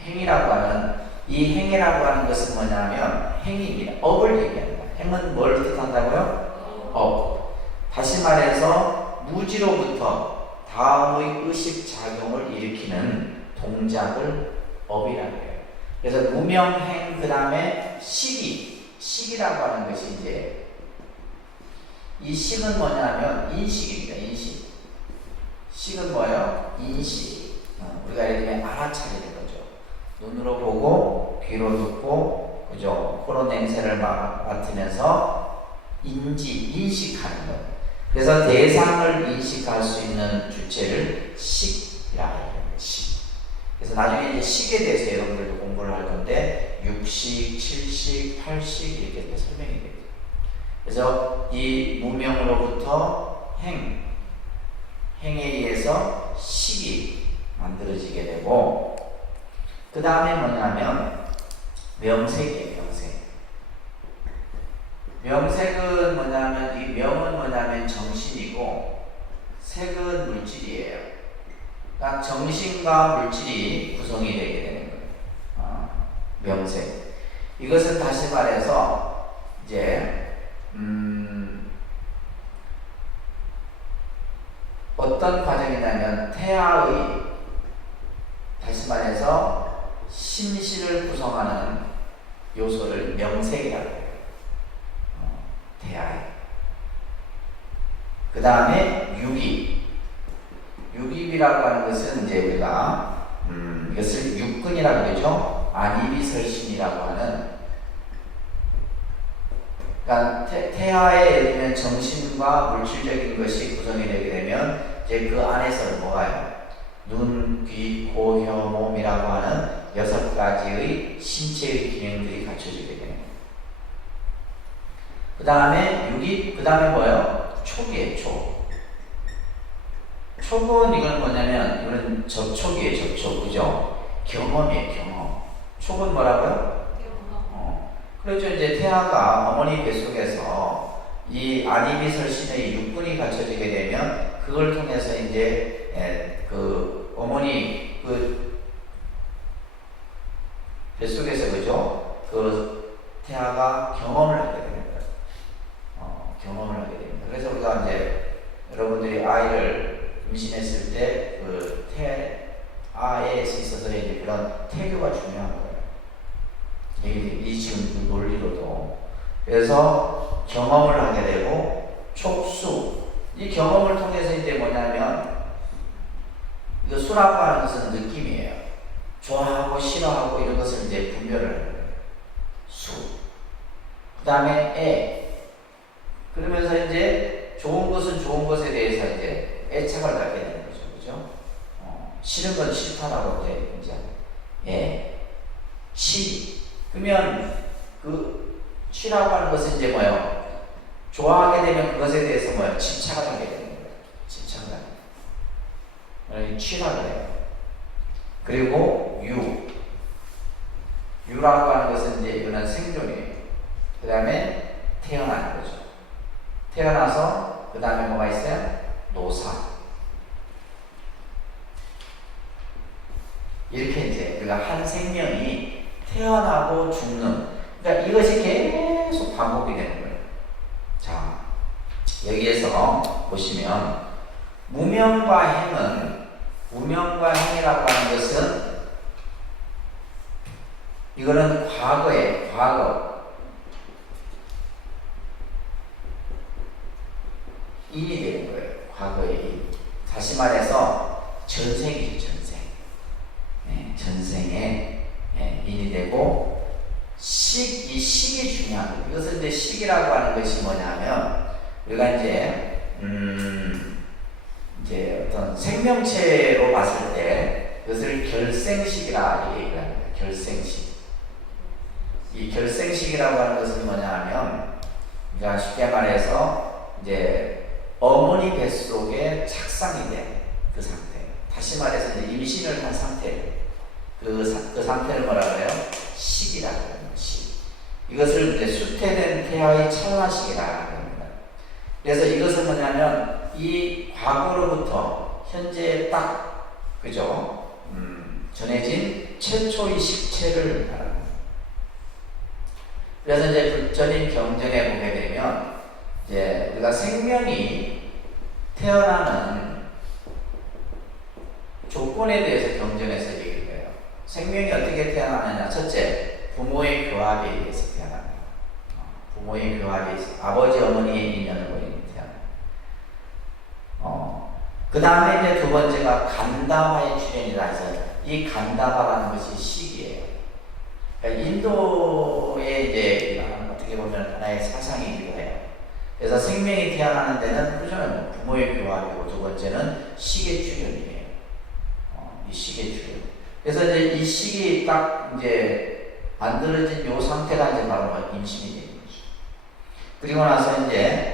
행이라고 하는 이 행이라고 하는 것은 뭐냐면 행입니다. 업을 얘기합니다. 행은 뭘 뜻한다고요? 업. 다시 말해서 무지로부터 다음의 의식작용을 일으키는 동작을 업이라고 해요. 그래서 무명행 그 다음에 식이라고 하는 것이 이제 이 식은 뭐냐면 인식입니다. 인식. 식은 뭐예요? 인식. 우리가 예를 들면 알아차리는 거죠. 눈으로 보고 귀로 듣고, 그죠? 코로 냄새를 맡으면서 인식하는 것. 그래서 대상을 인식할 수 있는 주체를 식이라고 해요. 식. 그래서 나중에 이제 식에 대해서 여러분들도 공부를 할 건데 6식, 7식, 8식 이렇게 또 설명이 됩니다. 그래서 이 무명으로부터 행에 의해서 식이 만들어지게 되고, 그 다음에 뭐냐면 명색이에요. 명색은 뭐냐면, 이 명은 뭐냐면 정신이고 색은 물질이에요. 그러니까 정신과 물질이 구성이 되게 되는 거예요. 명색. 이것은 다시 말해서 이제 어떤 과정이냐면 태아의, 다시 말해서 심시를 구성하는 요소를 명색이라고 해요. 태아의. 그 다음에 유기이라고 하는 것은 이제 우리가 이것을 육근이라고 그러죠. 안이비설신이라고 하는, 그러니까 태아의 예를 들면 정신과 물질적인 것이 구성이 되게 되면 이제 그 안에서 뭐가요? 눈, 귀, 코, 혀, 몸이라고 하는 6가지의 신체의 기능들이 갖춰지게 됩니다. 그 다음에 그 다음에 뭐예요? 촉이에요. 촉은 이건 뭐냐면, 이건 접촉이에요. 접촉. 그죠? 경험이에요. 경험. 촉은 뭐라고요? 그렇죠. 이제 태아가 어머니 뱃속에서 이 안이비설신의 육근이 갖춰지게 되면 그걸 통해서 이제 그 어머니 그 뱃속에서, 그죠? 그 태아가 경험을 하게 됩니다. 경험을 하게 됩니다. 그래서 우리가 이제 여러분들이 아이를 임신했을 때 그 태아에 있어서 이제 그런 태교가 중요한 거예요. 이 지금 논리로도. 그래서 경험을 하게 되고, 촉수. 이 경험을 통해서 이제 뭐냐면, 이거 수라고 하는 것은 느낌이에요. 좋아하고 싫어하고 이런 것을 이제 분별을 하는 거예요. 수. 그 다음에 그러면서 이제 좋은 것은 좋은 것에 대해서 이제 애착을 갖게 되는 거죠. 그죠? 싫은 건 싫다라고 이제 시. 그러면 그 시라고 하는 것은 이제 뭐예요? 좋아하게 되면 그것에 대해서 뭐예요? 집착을 하게 되는 거예요. 집착을 하게 돼요. 취라고 해요. 그리고 유라고 하는 것은 이제 이거는 생존이에요. 그 다음에 태어나는 거죠. 태어나서 그 다음에 뭐가 있어요? 노사. 이렇게 이제 우리가 한 생명이 태어나고 죽는, 그러니까 이것이 계속 반복이 되는 거예요. 자, 여기에서 보시면 무명과 행은, 무명과 행이라고 하는 것은 이거는 과거에, 인이 되는 거예요. 과거의 인. 다시 말해서 전생이죠, 전생. 전생에 인이 되고, 이 식이 중요한 거예요. 이것을 이제 식이라고 하는 것이 뭐냐면, 우리가 이제 어떤 생명체로 봤을 때, 그것을 결생식이라 얘기를 합니다. 결생식. 이 결생식이라고 하는 것은 뭐냐면, 그러니까 쉽게 말해서, 이제 어머니 뱃속에 착상이 된 그 상태. 다시 말해서 이제 임신을 한 상태. 그 상태를 뭐라 그래요? 식이라고 해요. 식. 이것을 이제 수태된 태아의 찰나식이라고 합니다. 그래서 이것은 뭐냐면 이 과거로부터 현재에 딱 그죠? 전해진 최초의 식체를 말합니다. 그래서 이제 불전인 경전에 보게 되면 이제 우리가 생명이 태어나는 조건에 대해서 경전에서 얘기를 해요. 생명이 어떻게 태어나느냐? 첫째, 부모의 교합에 의해서 태어납니다. 부모의 교합에 의해서 아버지 어머니의 인연을 벌이는 태어납니다. 그 다음에 이제 두 번째가 간다화의 출현이라 해서 이 간다화라는 것이 식이에요. 그러니까 인도의 이제 어떻게 보면 하나의 사상이기도 해요. 그래서 생명이 태어나는 데는 그저는 부모의 교합이고 두 번째는 식의 출현이에요. 이 식의 출현. 그래서 이제 이 식이 딱 이제 만들어진 요 상태가 이제 바로 임신이 되는 거죠. 그리고 나서 이제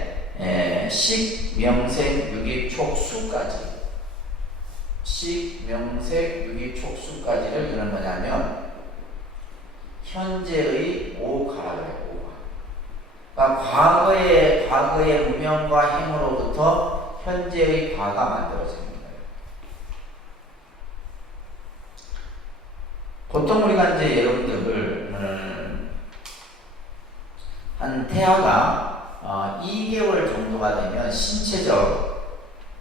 식, 명색, 유기, 촉수까지. 식, 명색, 유기, 촉수까지를 이런 뭐냐면 현재의 오가라고 해요. 그러니까 과거의 무명과 행으로부터 현재의 과가 만들어지는 거예요. 보통 우리가 이제 여러분들 한 태아가 2개월 정도가 되면 신체적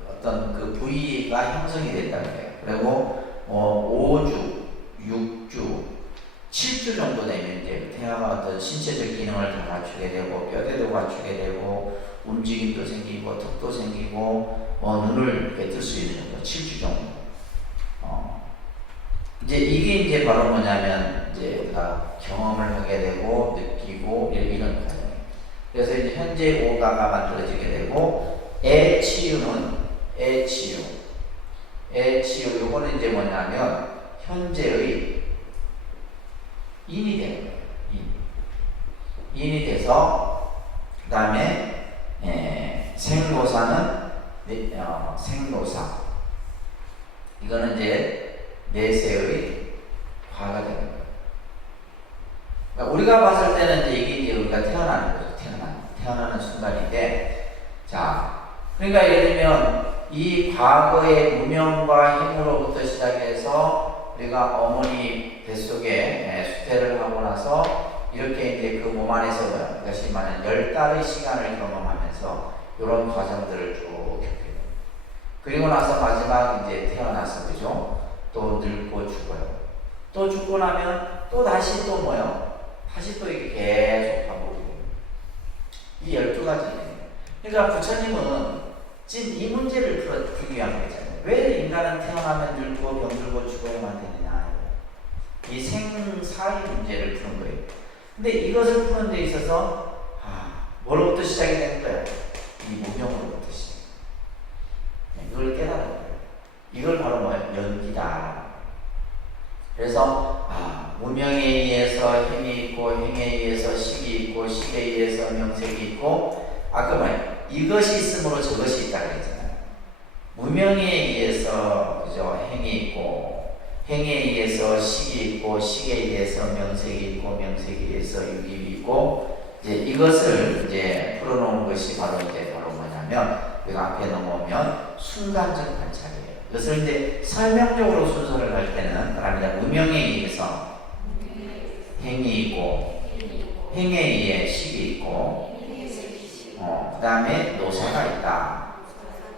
어떤 그 부위가 형성이 된다는 거예요. 그리고 5주, 6주, 7주 정도 되면 이제 태아가 어떤 신체적 기능을 다 갖추게 되고 뼈대도 갖추게 되고 움직임도 생기고 턱도 생기고 눈을 이렇게 뜰 수 있는 정도 7주 정도. 이제 이게 이제 바로 뭐냐면 이제 우리가 경험을 하게 되고 느끼고 이런 과정이에요. 그래서 이제 현재 오가가 만들어지게 되고 애치유는 애치유 요거는 이제 뭐냐면 현재의 인이 되는 거예요. 인이 돼서 그 다음에 생노사는 생노사 이거는 이제 내세의 과가 되는 거예요. 그러니까 우리가 봤을 때는 이제 우리가 태어나는 거죠. 태어나는 순간인데, 자, 그러니까 예를 들면 이 과거의 무명과 행으로부터 시작해서 우리가 어머니 뱃속에 수태를 하고 나서 이렇게 이제 그 몸 안에서 다시 말하면 10달의 시간을 경험하면서 이런 과정들을 쭉 겪게 됩니다. 그리고 나서 마지막 이제 태어나서 그죠? 또 늙고 죽어요. 또 죽고 나면 또 다시 또 뭐요? 그러니까 부처님은 지금 이 문제를 풀기 위한 거잖아요. 왜 인간은 태어나면 늙고 병들고 죽어야만 되느냐. 이 생사의 문제를 푸는 거예요. 근데 이것을 푸는 데 있어서 뭐로부터 시작이 되는 거예요? 이 무명으로부터 시작. 이걸 깨달은 거예요. 이걸 바로 뭐예요? 연기다. 그래서 무명에 의해서 행이 있고, 행에 의해서 식이 있고, 식에 의해서 명색이 있고, 아까 뭐예요? 이것이 있으므로 저것이 있다 그랬잖아요. 무명에 의해서 그죠? 행이 있고, 행에 의해서 식이 있고, 식에 의해서 명색이 있고, 명색에 의해서 유입이 있고, 이제 이것을 이제 풀어놓은 것이 바로 뭐냐면, 여기 앞에 넘어오면 순간적 관찰이에요. 이것을 이제 설명적으로 순서를 할 때는 그럽니다. 무명에 의해서 행이 있고, 행에 의해 식이 있고, 그 다음에 노사가 있다.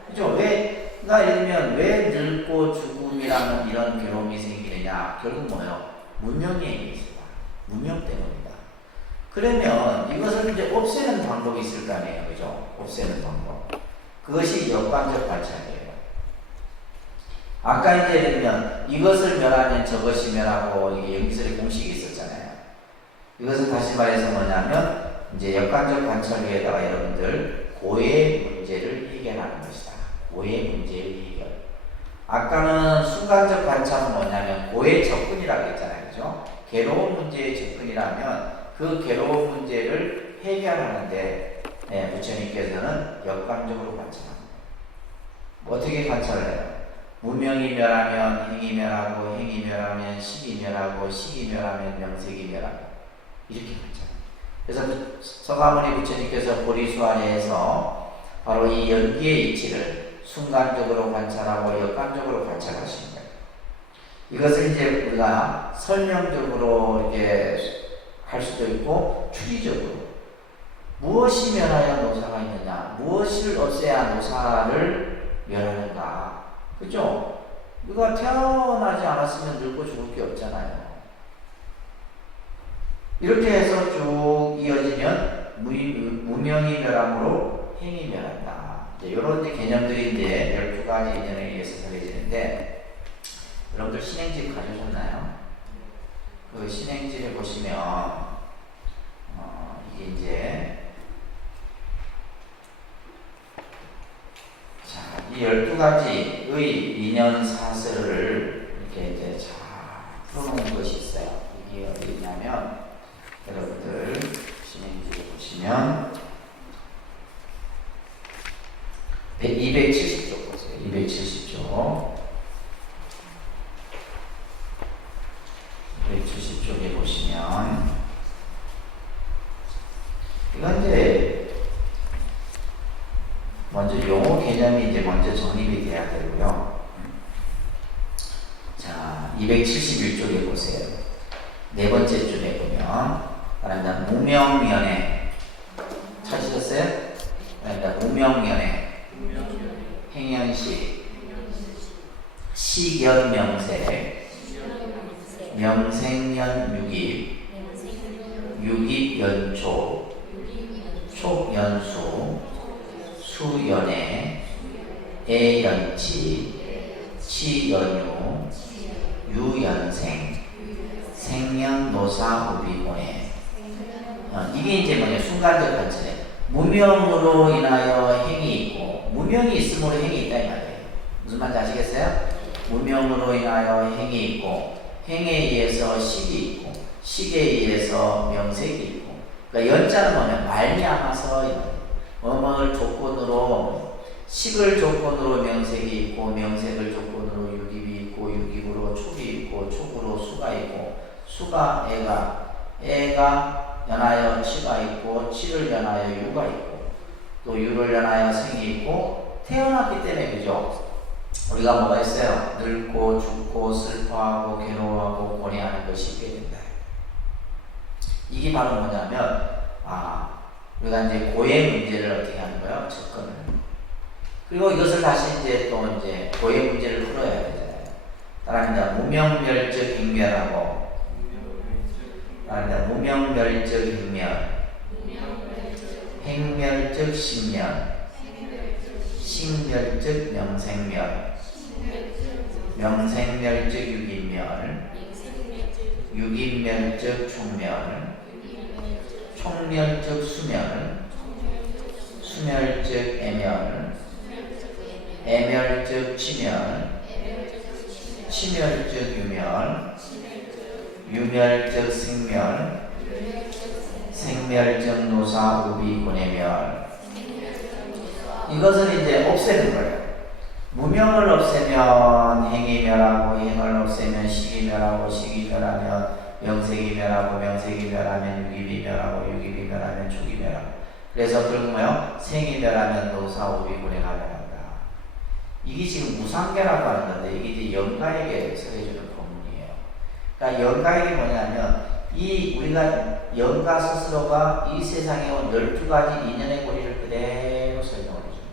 그죠? 그러니까 예를 들면 왜 늙고 죽음이라는 이런 괴로움이 생기느냐? 결국 뭐예요? 무명에 의해서다. 무명 때문이다. 그러면 이것을 이제 없애는 방법이 있을 거 아니에요. 그죠? 없애는 방법. 그것이 역관적 관찰이에요. 아까 이제 예를 들면 이것을 멸하면 저것이 멸하고 이게 여기서의 공식이 있었잖아요. 이것은 다시 말해서 뭐냐면 이제 역관적 관찰 위에다가 여러분들 고의 문제를 해결하는 것이다. 고의 문제의 해결. 아까는 순간적 관찰은 뭐냐면 고의 접근이라고 했잖아요. 그죠? 괴로운 문제의 접근이라면 그 괴로운 문제를 해결하는데 부처님께서는 역관적으로 관찰합니다. 어떻게 관찰을 해요? 무명이 멸하면 행이 멸하고, 행이 멸하면 식이 멸하고, 식이 멸하면 명색이 멸하고, 이렇게 관찰합니다. 그래서 서가모니 부처님께서 보리수아래에서 바로 이 연기의 이치를 순간적으로 관찰하고 역관적으로 관찰하시는 거예요. 이것을 이제 우리가 설명적으로 이렇게 할 수도 있고 추리적으로 무엇이 멸하여 노사가 있느냐, 무엇을 없애야 노사를 멸하는가. 그죠? 우리가 태어나지 않았으면 늙고 죽을 게 없잖아요. 이렇게 해서 쭉 이어지면 무명이 멸함으로 행이 멸한다. 이런 개념들이 이제 12가지 인연에 의해서 정해지는데, 여러분들 신행집 가져오셨나요? 그 신행집에 보시면 이게 이제 이 12가지의 인연 사설을 이렇게 이제 잘 풀어놓은 것이 있어요. 이게 어디 있냐면, 여러분들 신행집에 보시면 270쪽 보세요. 270쪽. 270쪽에 보시면, 이건 이제 먼저 용어 개념이 이제 먼저 정립이 돼야 되고요. 자, 271쪽에 보세요. 네 번째 줄에 보면, 무명면에 찾으셨어요? 무명면에 행연식, 시견명세, 명생년 유깁, 유깁연초, 촉연수, 수연애, 애연치, 치연유, 유연생, 생년노사우비고해. 이게 이제 뭐냐, 순간적 관찰이에요. 무명으로 인하여 행이 있고, 무명이 있으므로 행이 있다 이 말이에요. 무슨 말인지 아시겠어요? 무명으로 인하여 행이 있고, 행에 의해서 식이 있고, 식에 의해서 명색이 있고. 그러니까 연자는 뭐냐, 말미암아서 뭐뭐를 조건으로, 식을 조건으로 명색이 있고, 명색을 조건으로 유깁이 있고, 유깁으로 촉이 있고, 촉으로 수가 있고, 수가 애가 연하여 치가 있고, 치를 연하여 유가 있고, 또 유를 연하여 생이 있고, 태어났기 때문에, 그죠? 우리가 뭐가 있어요? 늙고 죽고 슬퍼하고 괴로워하고 고뇌하는 것이 있게 된다. 이게 바로 뭐냐면, 우리가 이제 고의 문제를 어떻게 하는 거예요? 접근을. 그리고 이것을 다시 이제 또 이제 고의 문제를 풀어야 되잖아요. 따라합니다. 무명멸적 행멸하고, 따라합니다. 무명멸적 행멸, 행멸적 신멸, 식멸적 명생멸, 명생멸적 유기멸, 유기멸적 총멸, 총멸적 수멸, 수멸적 애멸, 애멸적 치멸, 치멸적 유멸, 유멸적 생멸, 생멸적 노사 우비 고뇌멸. 이것을 이제 없애는 거예요. 무명을 없애면 행이멸하고, 행을 없애면 식이멸하고, 식이멸하면 명색이멸하고, 명색이멸하면 유기비멸하고, 유기비멸하면 초기멸하고. 그래서 결국 뭐요? 생이멸하면 노사 우비 고뇌가 멸한다. 이게 지금 무상계라고 하는 건데, 이게 이제 영가에게 설해주는 법문이에요. 그러니까 영가에게 뭐냐면, 이 우리가 영가 스스로가 이 세상에 온 12가지 인연의 고리를 그대로 설명을 해줍니다.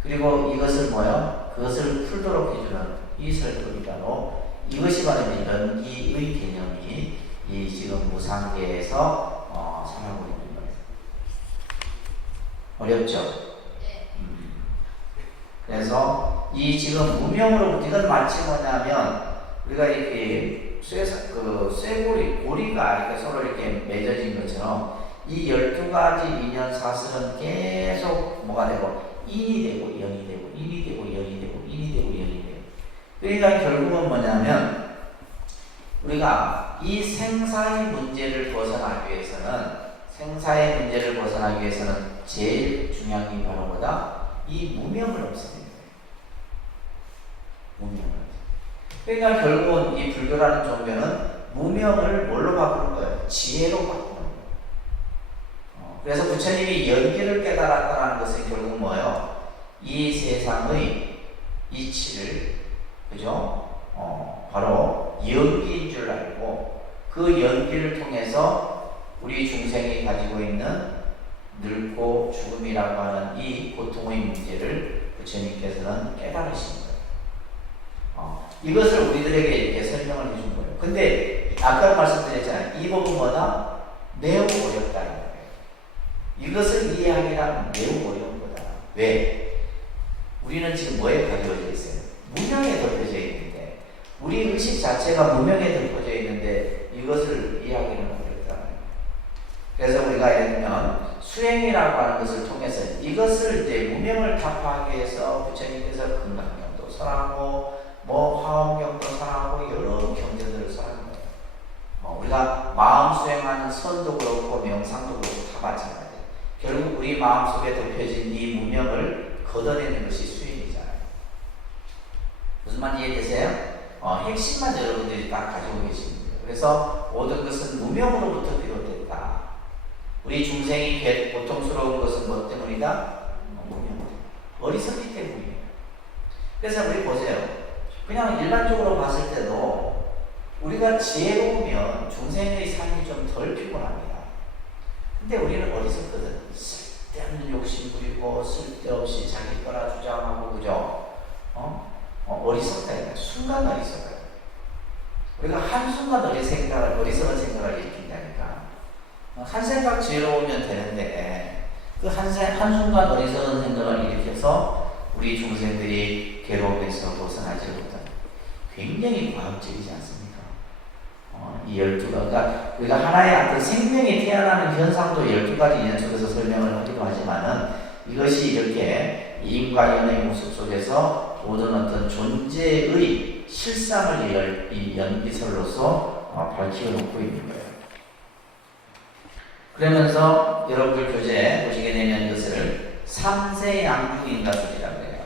그리고 이것을 뭐요? 그것을 풀도록 해주는 이 설법이 바로 이것이 바로 이제 연기의 개념이 이 지금 무상계에서 생활하고 있는 거예요. 어렵죠? 그래서 이 지금 무명으로부터 이건 마치 뭐냐면 우리가 이렇게 쇠고리, 고리가 이렇게 서로 이렇게 맺어진 것처럼 이 12가지 인연 사슬은 계속 뭐가 되고 인이 되고 영이 되고 인이 되고 영이 되고 인이 되고 영이 되고. 그러니까 결국은 뭐냐면 우리가 이 생사의 문제를 벗어나기 위해서는 제일 중요한 게 바로 뭐다? 이 무명을 없애는 거예요. 무명을. 그러니까 결국은 이 불교라는 종교는 무명을 뭘로 바꾸는 거예요? 지혜로 바꾸는 거예요. 그래서 부처님이 연기를 깨달았다는 것은 결국 뭐예요? 이 세상의 이치를, 그죠? 바로 연기인 줄 알고 그 연기를 통해서 우리 중생이 가지고 있는 늙고 죽음이라고 하는 이 고통의 문제를 부처님께서는 깨달으신 거예요. 이것을 우리들에게 이렇게 설명을 해준 거예요. 근데 아까 말씀드렸잖아요. 이 법은 뭐다? 매우 어렵다는 거예요. 이것을 이해하기란 매우 어려운 거다. 왜? 우리는 지금 뭐에 가려져 있어요? 무명에 덮여져 있는데, 우리 의식 자체가 무명에 덮여져 있는데 이것을 이해하기는 어렵다는 거예요. 그래서 우리가 예를 들면 수행이라고 하는 것을 통해서 이것을 이제 무명을 타파하기 위해서 부처님께서 금강경도 설하고 화엄경도 설하고 여러 경전들을 설하는 거예요. 우리가 마음 수행하는 선도 그렇고 명상도 그렇고 다 마찬가지예요. 결국 우리 마음속에 덮여진 이 무명을 걷어내는 것이 수행이잖아요. 무슨 말인지 이해되세요? 핵심만 여러분들이 딱 가지고 계십니다. 그래서 모든 것은 무명으로부터 비롯됐다. 우리 중생이 고통스러운 것은 뭐 때문이다? 무명. 어리석기 때문이에요. 그래서 우리 보세요. 그냥 일반적으로 봤을 때도 우리가 지혜로우면 중생의 삶이 좀 덜 피곤합니다. 근데 우리는 어리석거든. 쓸데없는 욕심 부리고 쓸데없이 자기 거라 주장하고, 그죠? 어리석다. 순간 어리석어요. 우리가 한순간 어리석은 생각을 일으킨다니까. 한 생각 지혜로우면 되는데 그 한순간 어리석은 생각을 일으켜서 우리 중생들이 괴로움에서 벗어나지 못하는, 굉장히 과학적이지 않습니까? 이 12가지가 우리가 하나의 어떤 생명이 태어나는 현상도 12가지 인연 속에서 설명을 하기도 하지만은 이것이 이렇게 인과 연의 모습 속에서 모든 어떤 존재의 실상을 이 연기설로서 밝히고 놓고 있는 거예요. 그러면서 여러분들 교재에 보시게 되면 이것을 삼세양중인가설이라고 해요.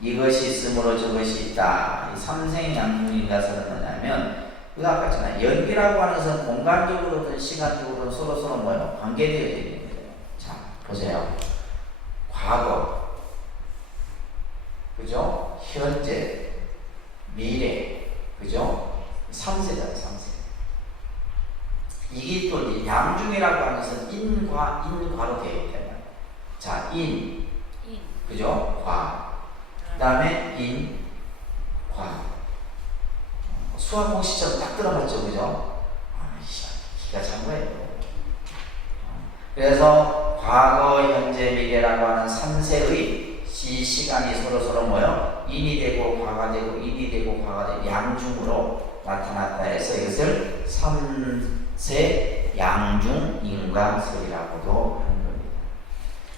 이것이 있으므로 저것이 있다. 이 삼세양중인가설은 뭐냐면 우리가 아까 했잖아요. 연기라고 하는 것은 공간적으로든 시간적으로든 서로 뭐예요? 관계되어 있는 거예요. 자, 보세요. 과거, 그죠? 현재, 미래, 그죠? 3세잖아요, 3세. 이게 또 이제 양중이라고 하는 것은 인과로 되어 있잖아요. 자, 그죠? 과. 그 다음에 과. 수학 공식처럼 딱 들어갔죠, 그죠? 기가 찬 거예요. 그래서 과거, 현재, 미래라고 하는 3세의 이 시간이 서로 뭐요? 인이 되고 과가 되고 인이 되고 과가 되고 양중으로 나타났다 해서 이것을 삼세 양중 인과설이라고도 하는 겁니다.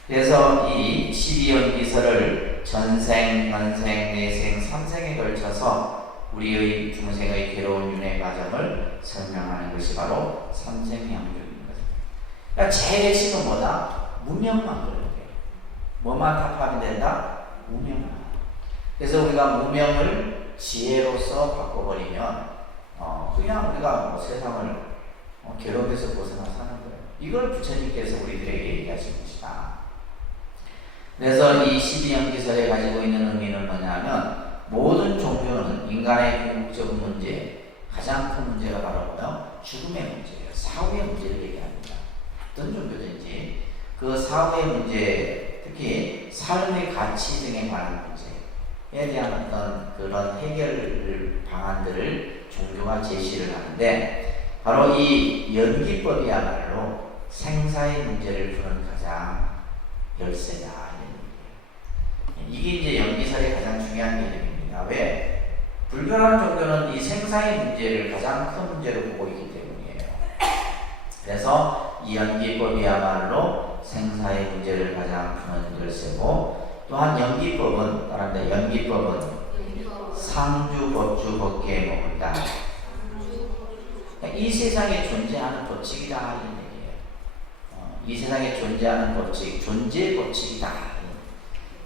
그래서 이 12연기설을 전생, 현생, 내생, 삼생에 걸쳐서 우리의 중생의 괴로운 윤회 과정을 설명하는 것이 바로 삼생양중인 것입니다. 그러니까 제일 핵심은 뭐다? 무명만 그러면 돼요. 뭐만 답하면 된다? 무명만. 그래서 우리가 무명을 지혜로서 바꿔버리면 그냥 우리가 뭐 세상을 괴로움에서 벗어나 사는 거예요. 이걸 부처님께서 우리들에게 얘기하신 것이다. 그래서 이 12연기설에 가지고 있는 의미는 뭐냐면 모든 종교는 인간의 궁극적 문제, 가장 큰 문제가 바로 뭐예요? 죽음의 문제예요. 사후의 문제를 얘기합니다. 어떤 종교든지 그 사후의 문제, 특히 삶의 가치 등에 관한 문제에 대한 어떤 그런 해결 방안들을 종교가 제시를 하는데 바로 이 연기법이야말로 생사의 문제를 푸는 가장 열쇠다. 이게 이제 연기설의 가장 중요한 개념입니다. 왜? 불교라는 종교는 이 생사의 문제를 가장 큰 문제로 보고 있기 때문이에요. 그래서 이 연기법이야말로 생사의 문제를 가장 푸는 열쇠고, 또한 연기법은 다른데 연기법은 상주, 법주, 법계에 머문다. 이 세상에 존재하는 법칙이다 이런 얘기예요. 이 세상에 존재하는 법칙, 존재의 법칙이다.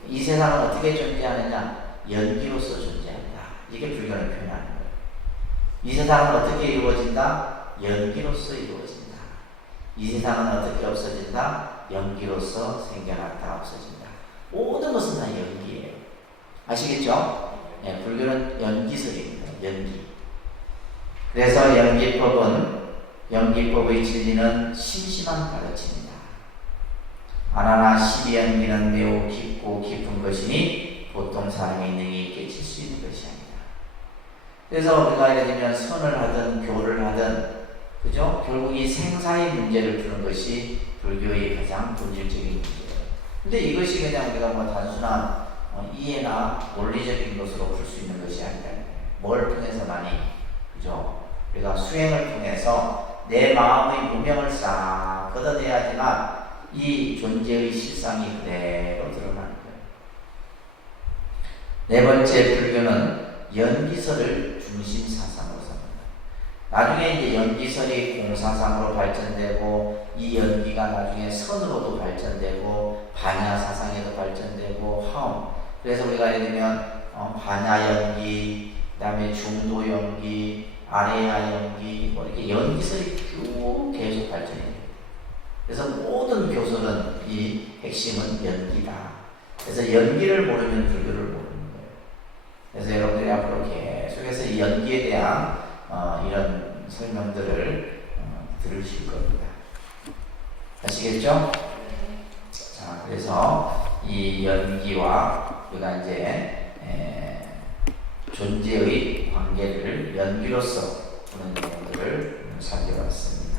이 세상은 어떻게 존재하느냐? 연기로서 존재한다. 이게 불교는 표현하는 거예요. 이 세상은 어떻게 이루어진다? 연기로서 이루어진다. 이 세상은 어떻게 없어진다? 연기로서 생겨났다 없어진다. 모든 것은 다 연기예요. 아시겠죠? 네, 불교는 연기설입니다. 연기. 그래서 연기법의 진리는 심심한 가르침입니다. 아나나 12연기는 매우 깊고 깊은 것이니 보통 사람의 능히 깨칠 수 있는 것이 아니다. 그래서 우리가 예를 들면 선을 하든 교를 하든 그죠? 결국 이 생사의 문제를 푸는 것이 불교의 가장 본질적인 문제예요. 근데 이것이 그냥 우리가 뭐 단순한 이해나 논리적인 것으로 풀 수 있는 것이 아니다. 뭘 통해서만이 그죠? 우리가 수행을 통해서 내 마음의 무명을 싹 걷어내야지만 이 존재의 실상이 그대로 드러나는 거예요. 네 번째, 불교는 연기설을 중심 사상으로 삼는다. 나중에 이제 연기설이 공사상으로 발전되고 이 연기가 나중에 선으로도 발전되고 반야 사상에도 발전되고 화음. 그래서 우리가 예를 들면 반야 연기, 그다음에 중도 연기, 아레야 연기, 뭐 이렇게 연기설이 쭉 계속 발전이 돼요. 그래서 모든 교설은 이 핵심은 연기다. 그래서 연기를 모르면 불교를 모르는 거예요. 그래서 여러분들이 앞으로 계속해서 이 연기에 대한 이런 설명들을 들으실 겁니다. 아시겠죠? 자, 그래서 이 연기와 우리가 이제 존재의 관계를 연기로서 보는 내용들을 살펴봤습니다.